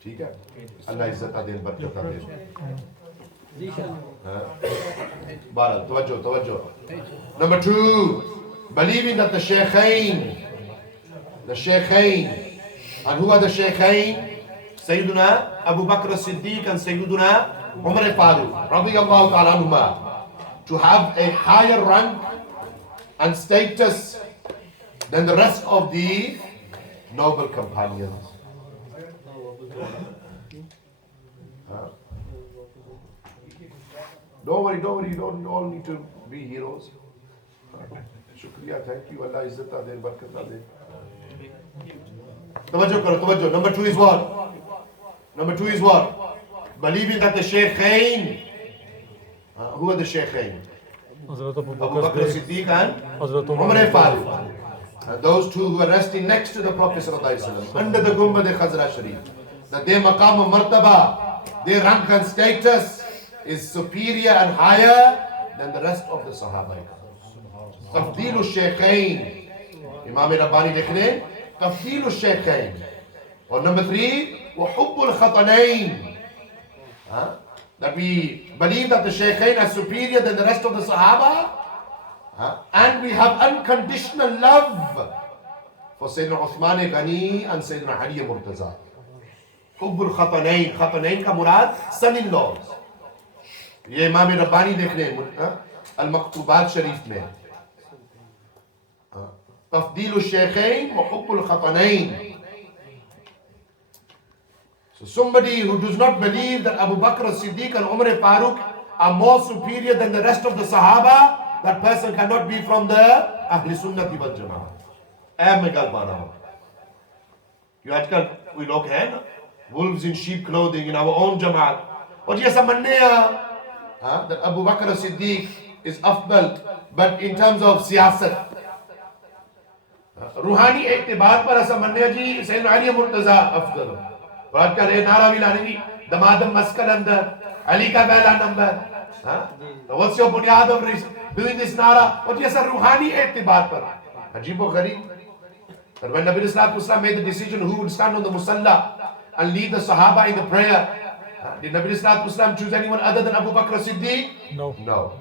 ठीक है? Allah इज्जत दे बरकत दे. Baral, tawajjuh. Number two, believing that the Shaykhain, and who are the Shaykhain? Sayyiduna Abu Bakr as-Siddiq and Sayyiduna Umar Farooq radiyallahu ta'ala anhuma, to have a higher rank and status than the rest of the noble companions. Don't worry, you don't all need to be heroes. Shukriya, thank you. Allah izzat de, barakat de. Tawajjuh. Number two is what? Believing that the Shaykhain. Who are the Shaykhain? Abu Bakr as-Siddiq and Umar Farooq. Those two who are resting next to the Prophet ﷺ, under the Gumbad-e-Khazra Sharif, that their maqam and martaba, their rank and status is superior and higher than the rest of the Sahaba. Tafdeelu Shaykhain. Imam Rabbani likhne, Tafdeelu Shaykhain. Or number three, wa Hubbul Khatanain. that we believe that the Shaykhain are superior than the rest of the Sahaba, and we have unconditional love for Sayyidina Uthman Ghani and Sayyidina Ali Murtaza. Hubbul Khatanain, Khatanain ka murad son-in-laws. ये इमाम रब्बानी देख लें al-Maktubat Sharif में तफदील al-Shaykhain wa hubbul Khatanain. So somebody who does not believe that Abu Bakr as-Siddiq and Umar Farooq are more superior than the rest of the Sahaba, that person cannot be from the Ahl Sunnati wal Jama'ah. ऐ मैं गल पाना हूँ कि आजकल we लोग हैं ना, wolves in sheep clothing in our own Jama'at, और ये सब मानने हैं that Abu Bakr as-Siddiq is afdal, but in terms of siyasat, रूहानी एतबार पर ऐसा मानने हैं जी सैयदना अली मुर्तजा अफदल, और आजकल ये नारा भी लाने जी दमादम मस्कल अंदर अली का पहला नंबर. What's your बुनियाद of doing this nara? और ये सब रूहानी एतबार पर अजीब व गरीब. But when Nabi Sallallahu Alaihi Wasallam made the decision who would stand on the musalla and lead the Sahaba in the prayer, did Nabi Sallallahu Alaihi Wasallam choose anyone other than Abu Bakr as-Siddiq? No. No.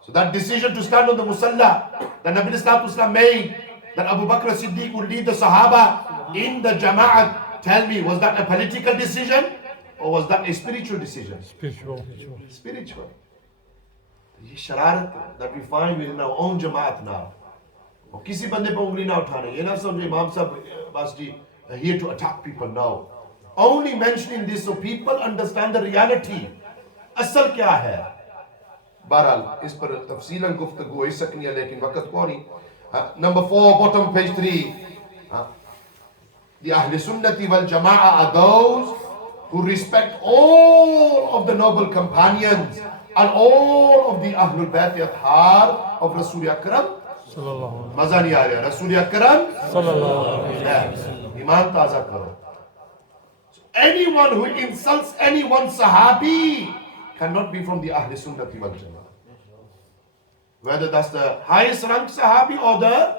So that decision to stand on the musalla that Nabi Sallallahu Alaihi Wasallam made, that Abu Bakr as-Siddiq would lead the Sahaba in the Jama'at, tell me, was that a political decision or was that a spiritual decision? Spiritual. Spiritual. ये शरारत that we find within our own Jama'at now. और किसी बंदे पर उंगली ना उठाना, ये ना समझे इमाम साहब बस जी here to attack people. No, only mentioning this so people understand the reality. असल क्या है? बहरहाल इस पर तफसीलन गुफ्तगू हो सकनी है, लेकिन वक्त को नहीं. Number 4, bottom page 3. The Ahl Sunnati wal Jama'ah are those who respect all of the noble companions and all of the Ahlul Bayt Athhar of Rasul Akram. मजा नहीं आ रहा. रसूल अकरम ईमान ताजा करो. Anyone who insults any one Sahabi cannot be from the Ahl Sunnati wal Jama'ah, whether that's the highest rank Sahabi or the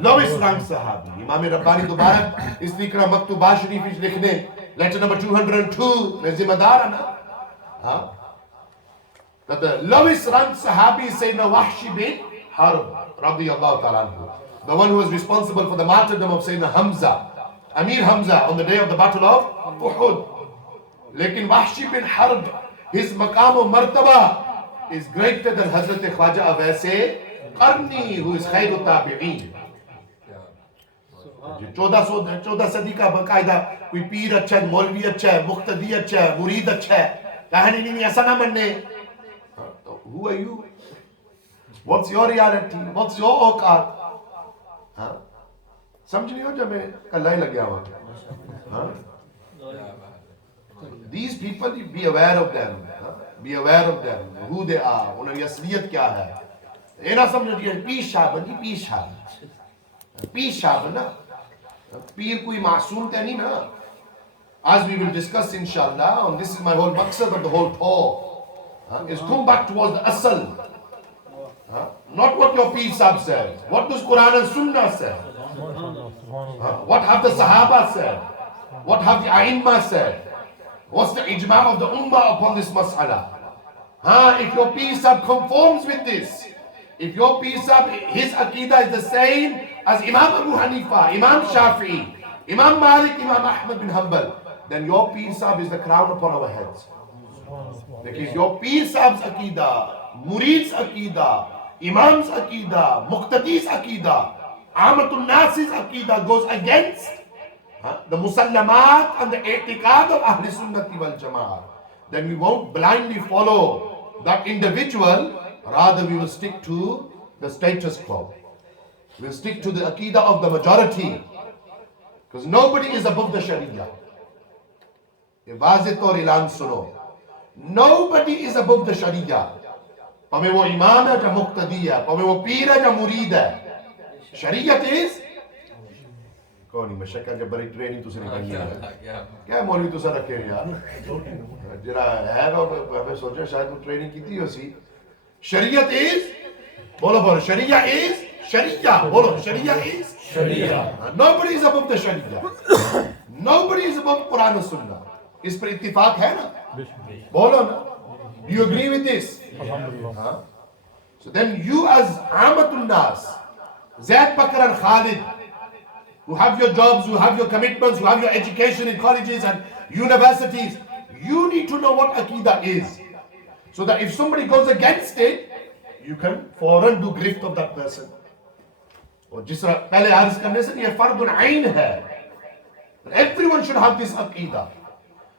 lowest rank Sahabi. Imam Rabbani दोबारा इस लिखना मकतूबा शरीफ लिखने letter number 202 में जिम्मेदार है ना, that the lowest rank Sahabi is Sayyidina Wahshi bin Harb radiyallahu ta'ala anhu, the one who was responsible for the martyrdom of Sayyidina Hamza, Amir Hamza, on the day of the battle of Uhud. Lekin Wahshi bin Harb, his maqam of martaba is greater than Hazrat Khwaja Awais Qarni, who is Khairut Tabi'een. 14 सदी का बाकायदा कोई पीर अच्छा है, मौलवी अच्छा है, मुक्तदी अच्छा है, मुरीद अच्छा है, कहानी नहीं ऐसा ना मनने. Who are you? What's your reality? What's your औकात? समझ नहीं हो जब मैं कल्ला ही लग गया वहां. These people, be aware of them. Be aware of them, who they are, उनकी असलियत क्या है. ये ना समझिए पीर साहब बनी, पीर साहब ना, पीर कोई मासूम तो नहीं ना. As we will discuss inshallah, and this is my whole maqsad of the whole talk, is come back towards the asal. Not what your Peer Sahib said. What does Quran and Sunnah say? What have the Sahaba said? What have the A'immah said? What's the ijma' of the Ummah upon this mas'ala? If your Peer Sahib conforms with this, if your Peer Sahib, his Aqidah is the same as Imam Abu Hanifa, Imam Shafi'i, Imam Malik, Imam Ahmad bin Hanbal, then your Peer Sahib is the crown upon our heads. Because your Peer Sahib's Aqidah, Murid's Aqidah, Imam's Aqidah, Muqtadi's Aqidah, Amatul Nas's Aqidah goes against the Musallamat and the Etiqad of Ahl Sunnati wal Jama'ah, then we won't blindly follow that individual, rather we will stick to the status quo. We'll stick to the Aqidah of the majority, because nobody is above the Sharia. Wazit aur ilan suno. Nobody is above the Sharia. भावे वो इमाम है या मुक्तदी है, भावे वो पीर है या मुरीद है. शरीयत इज कौन ही मशक्कत जब बड़ी ट्रेनिंग तुझे नहीं करनी है. क्या मौलवी तुझे रखे यार जरा है वो मैं सोचा शायद वो ट्रेनिंग की थी उसी. शरीयत इज बोलो शरिया इज शरिया बोलो sharia is sharia. Nobody is above the Sharia. Nobody is above Quran and Sunnah. इस पर इत्तिफाक है ना? बोलो ना, Do you agree with this? Alhamdulillah. Huh? So then you as Amatul Nas, Zaid Bakr and Khalid, who have your jobs, who have your commitments, who have your education in colleges and universities, you need to know what Aqidah is. So that if somebody goes against it, you can fauran do grift of that person. और जिस तरह पहले अर्ज करने से ये फर्द आइन है. Everyone should have this Aqidah.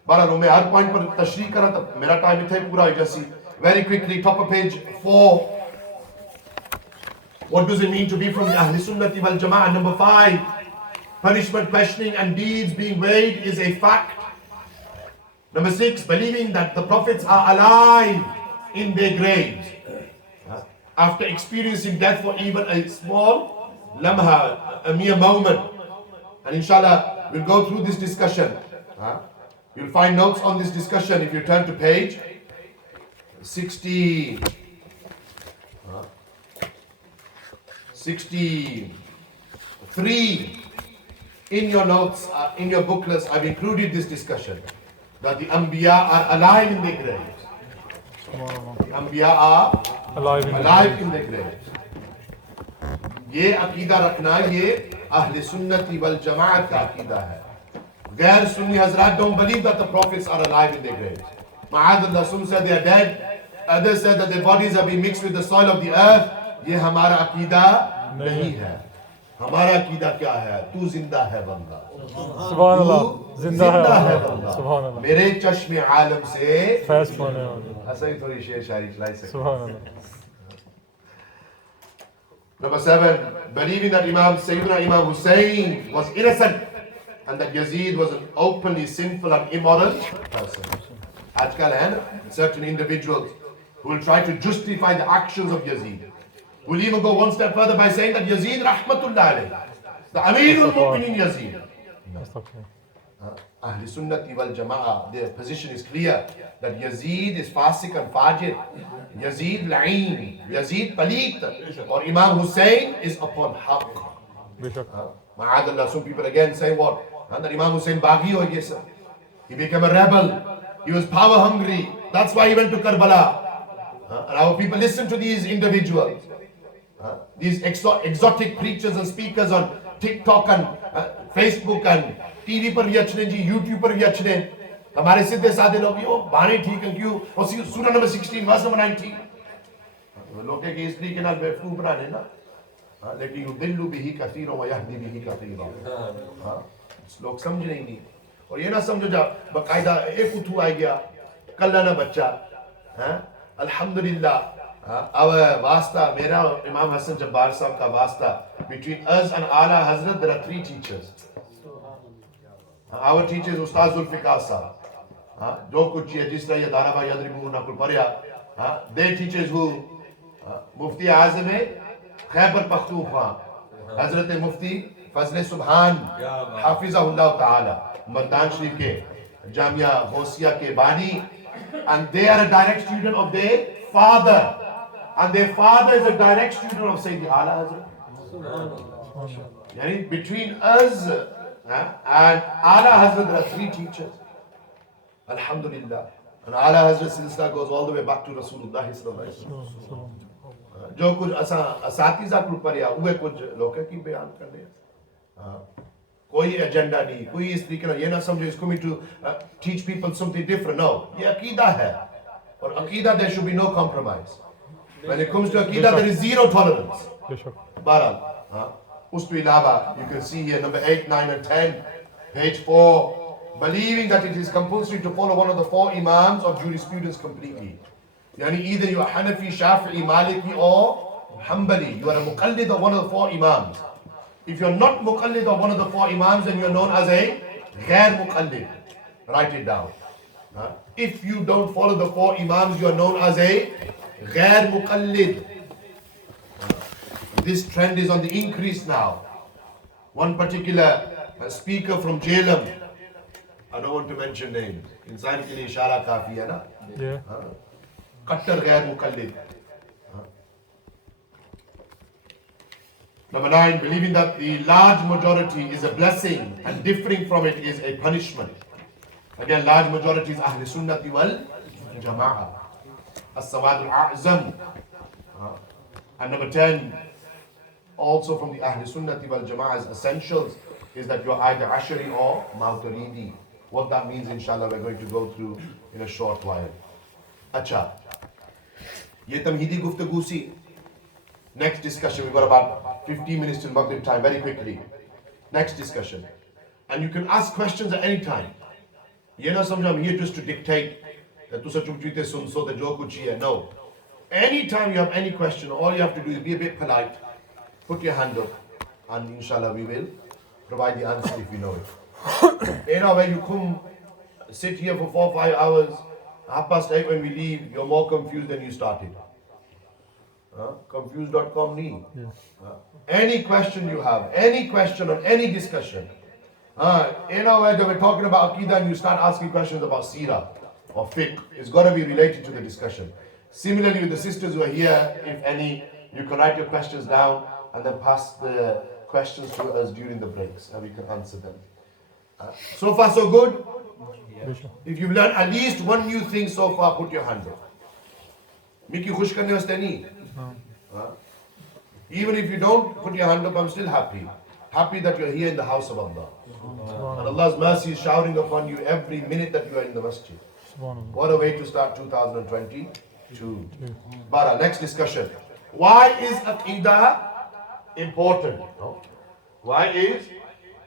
बहरहाल मैं हर पॉइंट पर तशरीह करा तब मेरा टाइम इतना ही पूरा हो जैसी. Very quickly, top of page 4. What does it mean to be from the Ahl Sunnati wal Jama'ah? Number 5. Punishment, questioning and deeds being weighed is a fact. Number 6. Believing that the prophets are alive in their graves after experiencing death for even a small lamha, a mere moment. And inshallah, we'll go through this discussion. You'll find notes on this discussion if you turn to page 63 in your notes, in your booklets. I've included this discussion that the Anbiya are alive in their graves. The Anbiya are alive in their graves. ये अकीदा रखना ये अहले सुन्नती वल जमाअत का अकीदा है. Ghair Sunni Hazrat don't believe that the prophets are alive in their graves. Ma'adallah, some said they are dead. Others said that their bodies have been mixed with the soil of the earth. ये हमारा अकीदा नहीं है. हमारा अकीदा क्या है? तू जिंदा है बंदा. सुभान अल्लाह. जिंदा है बंदा. सुभान अल्लाह. मेरे चश्मे आलम से फैज़ पाने वाले. ऐसा ही थोड़ी शेर शायरी चलाई सकते. सुभान अल्लाह. Number 7, believing that Sayyidina Imam Hussein was innocent and that Yazid was an openly sinful and immoral person. Ajkal hai na, certain individuals who will try to justify the actions of Yazid. Who will even go one step further by saying that Yazid rahmatullah alayh, the Amirul Mu'minin Yazid. Ahl Sunnati wal Jama'ah, their position is clear that Yazid is Fasiq and Fajir, Yazid La'een, Yazid Paleet, or Imam Hussein is upon Haqq. Ma'adallah, some people again say what? That Imam Hussein Baghi ho gaya. He became a rebel, he was power hungry, that's why he went to Karbala. And our people listen to these individuals, these exotic preachers and speakers on TikTok and Facebook and TV पर भी अच्छे जी, YouTube पर भी अच्छे. हमारे सीधे साधे लोग ये बाने ठीक हैं क्यों? और सूरह नंबर 16 वर्स नंबर 19 लोग के इस तरीके नाल बेवकूफ बनाने ना. लेकिन युदिल्लु बिही कसीरन व यहदी बिही कसीरन. लोग समझ नहीं. और ये ना समझो जा बकायदा एक उठू आ गया कल्ला ना बच्चा. अल्हम्दुलिल्लाह, our wasta, mera Imam Hassan Jabbar Sahab ka wasta, between us and Ala Hazrat there are 3 teachers. Our teacher is Ustaz Zulfikar Sahab. Jo kuch hai jis tarah ye daraba yadribu na kul parya. Their teachers who Mufti Azam hai Khyber Pakhtunkhwa, Hazrat Mufti Fazl Subhan Hafizahullah Ta'ala, Mardan Sharif ke Jamia Hossia ke Bani, and they are a direct student of their father, and their father is a direct student of Sayyidi Ala Hazrat. Yani between us and Ala Hazrat there are 3 teachers. Alhamdulillah. And Ala Hazrat Silsila goes all the way back to Rasulullah sallallahu alaihi wasallam. जो कुछ असातिज़ा को पढ़िया हुए कुछ लोग की बयान कर रहे हैं. कोई एजेंडा नहीं, कोई इस तरीके ना ये ना समझो it's coming to teach people something different. No, ये अकीदा है. और अकीदा there should be no compromise. When it comes to अकीदा there is zero tolerance. बहरहाल उसके अलावा you can see here number 8, 9 and 10, page 4. Believing that it is compulsory to follow one of the 4 imams of jurisprudence completely. Yani either you are Hanafi, Shafi'i, Maliki or Hanbali. You are a muqallid of one of the 4 imams. If you are not muqallid of one of the 4 imams, then you are known as a ghair muqallid. Write it down. If you don't follow the 4 imams, you are known as a ghair muqallid. This trend is on the increase now. One particular speaker from Jhelum, I don't want to mention names. Insaan ke liye ishara kafi hai na? Yeah. Qattar ghair muqallid. Number 9, believing that the large majority is a blessing and differing from it is a punishment. Again, large majority is Ahl Sunnati wal Jama'ah. As-Sawad al-A'zam. And number 10, also from the Ahl Sunnati wal Jama'ah's essentials, is that you're either Ashari or Mauturidi. What that means, inshallah, we're going to go through in a short while. Acha. Ye tamhidi guftagu si. Next discussion, we've got about 15 minutes till Maghrib time, very quickly. Next discussion. And you can ask questions at any time. Ye na samjha, I'm here just to dictate that tusa chup chute sun so the jo kuch hai. No. Anytime you have any question, all you have to do is be a bit polite, put your hand up, and inshallah we will provide the answer if you know it. You know, when you come, sit here for 4 or 5 hours, 8:30 when we leave, you're more confused than you started. Confused.com ni. Any question you have, any question on any discussion, you know, when we're talking about Aqidah and you start asking questions about Seerah or fiqh, it's got to be related to the discussion. Similarly, with the sisters who are here, if any, you can write your questions down and then pass the questions to us during the breaks and we can answer them. So far, so good? If you've learned at least one new thing so far, put your hand up. Miki khush karne waste nahi. Even if you don't put your hand up, I'm still happy. Happy that you're here in the house of Allah. And Allah's mercy is showering upon you every minute that you are in the masjid. What a way to start 2022. Bara, next discussion. Why is Aqidah important? Why is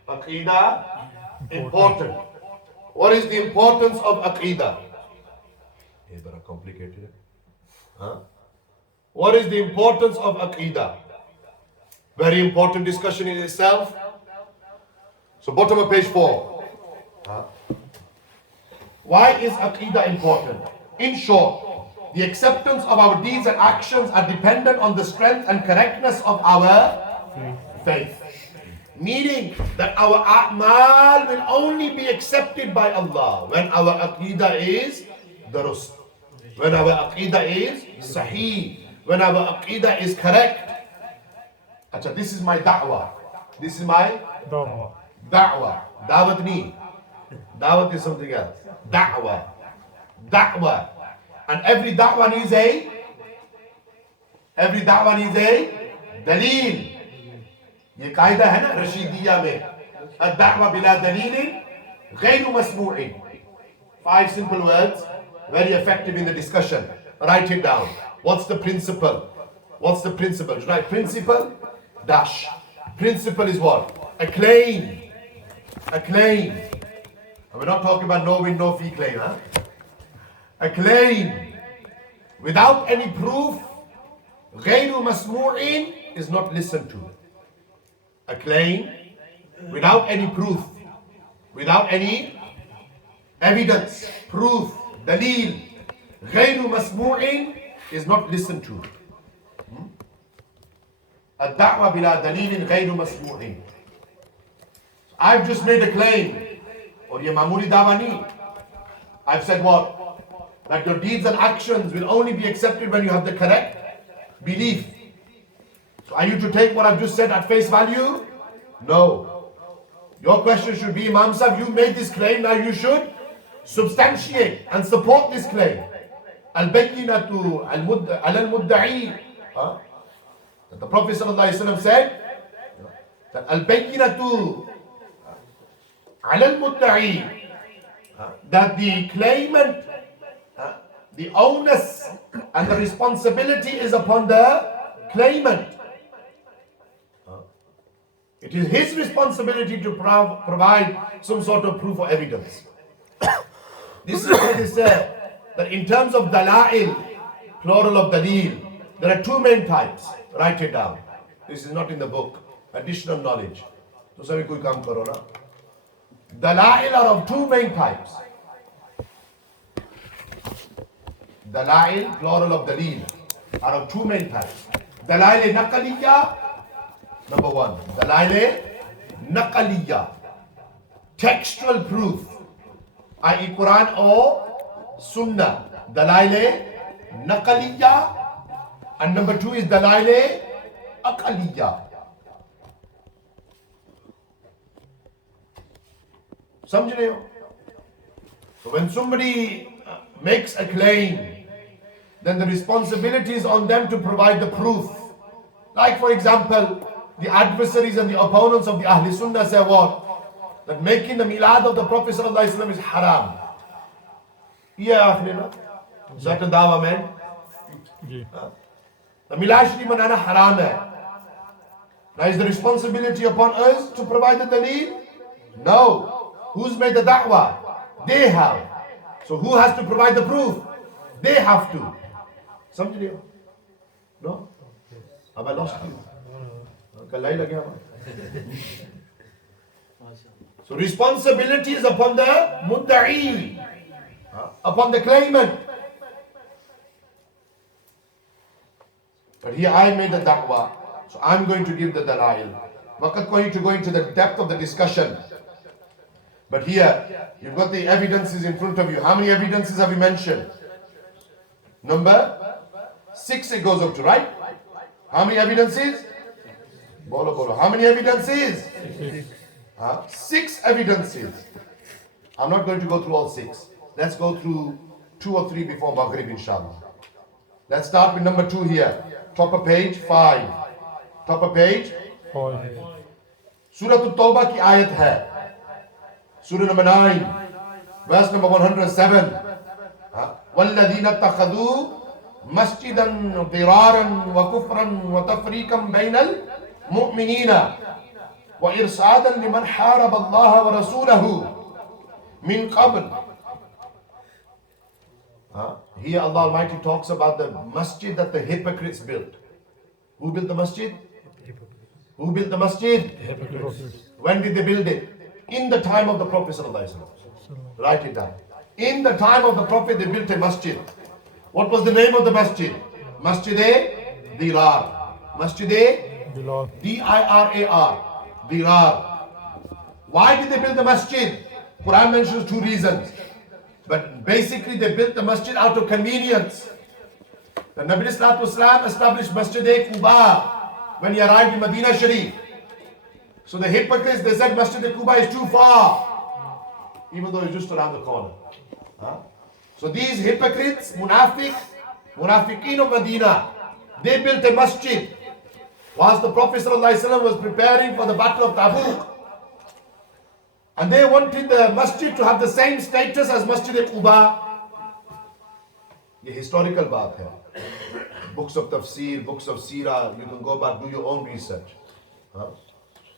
Aqidah important? What is the importance of Aqidah? It's very complicated. What is the importance of Aqidah? Very important discussion in itself. So bottom of page 4. Why is Aqidah important? In short, the acceptance of our deeds and actions are dependent on the strength and correctness of our faith. Meaning that our a'mal will only be accepted by Allah when our Aqidah is durust, when our Aqidah is sahih, when our Aqidah is correct. Achha, this is my da'wah. This is my da'wah. Da'wat ni. Da'wat is something else. Da'wah. Da'wah. And every da'wah needs a daleel. ये कायदा है ना रशीदिया में الدعوة بلا دليل غير مسموع. 5 simple words, very effective in the discussion. Write it down. What's the principle? What's the principle? Right, principle dash. Principle is what? A claim. A claim. And we're not talking about no win, no fee claim, huh? A claim without any proof, غير مسموع, is not listened to. A claim without any proof, without any evidence, proof, dalil, غير مسموع, is not listened to. الدعوة بلا دليل غير مسموع. I've just made a claim. Or ye mamuli dawa nahi. I've said what? That your deeds and actions will only be accepted when you have the correct belief. So are you to take what I've just said at face value? No. Your question should be, Imam Sahib, you made this claim, now you should substantiate and support this claim. Al-bayyinatu al-mudda'i. The Prophet ﷺ said that al-bayyinatu al-mudda'i, that the claimant, the onus and the responsibility is upon the claimant. It is his responsibility to provide some sort of proof or evidence. This is what is said, that in terms of dala'il, plural of dalil, there are 2 main types. Write it down. This is not in the book. Additional knowledge. So sabhi koi kaam karo na. Dala'il are of 2 main types. Dala'il, plural of dalil, are of 2 main types. Dala'il naqaliyya, number 1. Dala'il naqaliyya, textual proof, i.e. Quran or Sunnah. Dala'il naqaliyya. And number 2 is Dala'il aqaliyya. Samjh rahe ho? So when somebody makes a claim then the responsibility is on them to provide the proof. Like for example, the adversaries and the opponents of the Ahl Sunnah say what? That making the milad of the Prophet ﷺ is haram. Yeah, akhlina. Is that a dawa, man? The milad sharif manana haram hai. Now is the responsibility upon us to provide the daleel? No. Who's made the da'wah? They have. So who has to provide the proof? They have to. Samjh liya? No? Have I lost you? Kallai lagya hua? So responsibility is upon the mudda'i, upon the claimant. But here I made the da'wah, so I'm going to give the dalail. Waqat going to go into the depth of the discussion. But here, you've got the evidences in front of you. How many evidences have we mentioned? Number 6 it goes up to, right? How many evidences? Bolo bolo. How many evidences? 6 evidences. I'm not going to go through all 6. Let's go through 2 or 3 before Maghrib, inshallah. Let's start with number 2 here. Top of page 5. Top of page 5. Surah At-Tawbah ki ayat hai. Surah number 9, verse number 107. وَالَّذِينَ اتَّخَذُوا مَسْجِدًا ضِرَارًا وَكُفْرًا وَتَفْرِيقًا بَيْنَ الْمُؤْمِنِينَ وَإِرْصَادًا لِمَنْ حَارَبَ اللَّهَ وَرَسُولَهُ مِنْ قَبْلِ. Here Allah Almighty talks about the masjid that the hypocrites built. Who built the masjid? Who built the masjid? When did they build it? In the time of the Prophet ﷺ. Write it down. In the time of the Prophet they built a masjid. What was the name of the masjid? Masjid-e-Dirar. Masjid-e-Dirar. D-I-R-A-R. Dirar. Why did they build the masjid? Quran mentions 2 reasons. But basically they built the masjid out of convenience. The Nabi Sallallahu Alaihi Wasallam established Masjid-e-Quba when he arrived in Medina Sharif. So the hypocrites, they said Masjid-e-Quba is too far, even though it's just around the corner. So these hypocrites, munafiqeen of Medina, they built a masjid whilst the Prophet ﷺ was preparing for the battle of Tabuk. And they wanted the masjid to have the same status as Masjid-e-Quba. Ye historical baat hai. Books of tafsir, books of seerah, you can go back, do your own research.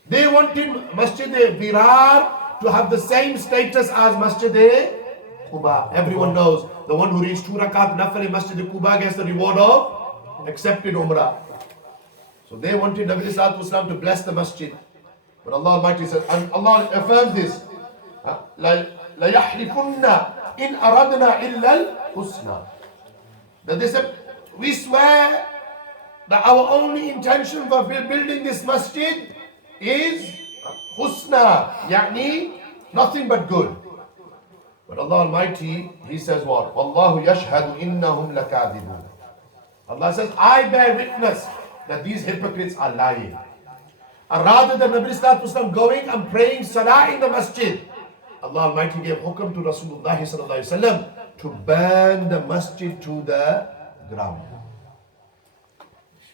They wanted Masjid-e-Dirar to have the same status as Masjid-e-Quba. Everyone knows the one who reads 2 rakat nafil in Masjid-e-Quba gets the reward of accepted umrah. So they wanted Nabi Sallallahu Alaihi Wasallam to bless the masjid. But Allah Almighty says, and Allah affirms this, لَيَحْلِفُنَّ إِنْ أَرَدْنَا إِلَّا الْحُسْنَى. That they said, we swear that our only intention for building this masjid is husna, yani nothing but good. But Allah Almighty, He says what? وَاللَّهُ يَشْهَدُ إِنَّهُمْ لَكَاذِبُونَ. Allah says, I bear witness that these hypocrites are lying. And rather than Nabi Sallallahu Alaihi Wasallam going and praying salah in the masjid, Allah Almighty gave hukam to Rasulullah Sallallahu Alaihi Wasallam to burn the masjid to the ground.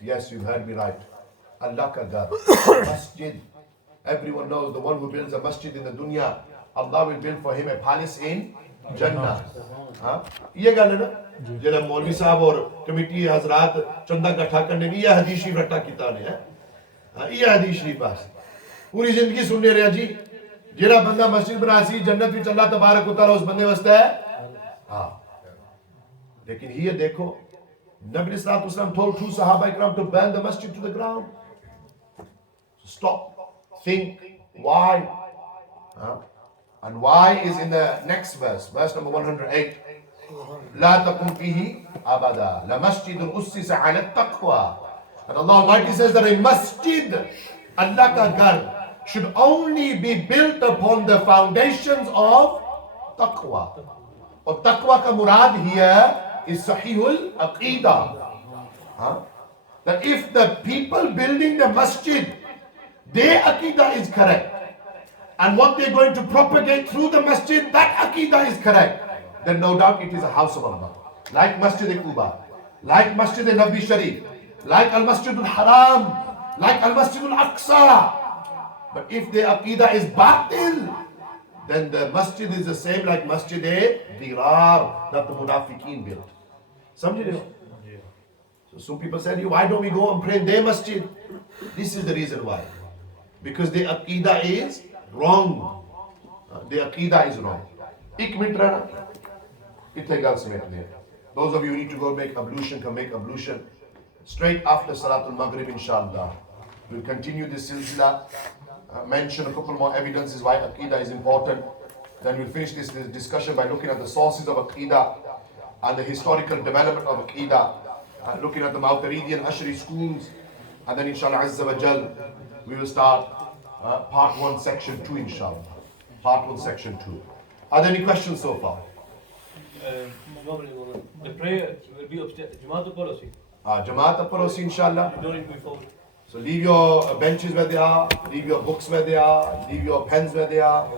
Yes, you heard me right. Allah ka ghar, masjid. Everyone knows the one who builds a masjid in the dunya, Allah will build for him a palace in Jannah. ये गल है ना जेड़ा मौलवी साहब और committee हजरात चंदा इकट्ठा करने की ये हदीस शरीफ रट्टा किता ने है ये हदीस शरीफ बस पूरी जिंदगी सुनने रहा जी जेड़ा बंदा मस्जिद बनासी जन्नत विच अल्लाह तबारक व तआला उस बंदे वास्ते है हां लेकिन ये देखो Nabi Sallallahu Alaihi Wasallam told 2 Sahaba Ikram to burn the masjid to the ground. Stop, think, why? And why is in the next verse, verse number 108. لا تقم فيه أبدا لمسجد أسس على التقوى. And Allah Almighty says that a masjid, Allah ka ghar, should only be built upon the foundations of taqwa. Or taqwa ka murad here is Sahihul AQIDAH. That if the people building the masjid, their Aqidah is correct, and what they're going to propagate through the masjid, that Aqidah is correct, then no doubt it is a house of Allah. Like Masjid-e-Quba. like Masjid al-Nabi Sharif, like Al-Masjid al-Haram, like Al-Masjid al-Aqsa. But if the Aqidah is batil, then the masjid is the same like Masjid Dirar that the Munafiqeen built. Samjhe? So some people said, why don't we go and pray in their masjid? This is the reason why. Because the Aqidah is wrong. The Aqidah is wrong. Ik minute rana. Ithe gal samet le. Those of you who need to go make ablution can make ablution straight after Salatul Maghrib, inshallah. We'll continue this silsila. Mention a couple more evidences why Aqidah is important. Then we'll finish this discussion by looking at the sources of Aqidah and the historical development of Aqidah, looking at the Mawtaridian Ashri schools, and then inshallah Azza wa Jal, we will start part 1, section 2, inshallah. Part 1, section 2. Are there any questions so far? The prayer will be upstairs. Jamaat Parosi. Jamaat Parosi, inshallah. You don't need to be forward. So leave your benches where they are, leave your books where they are, leave your pens where they are.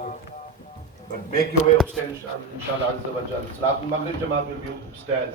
But make your way upstairs, inshallah Azza wa Jal. Salatul Maghrib Jamaat will be upstairs.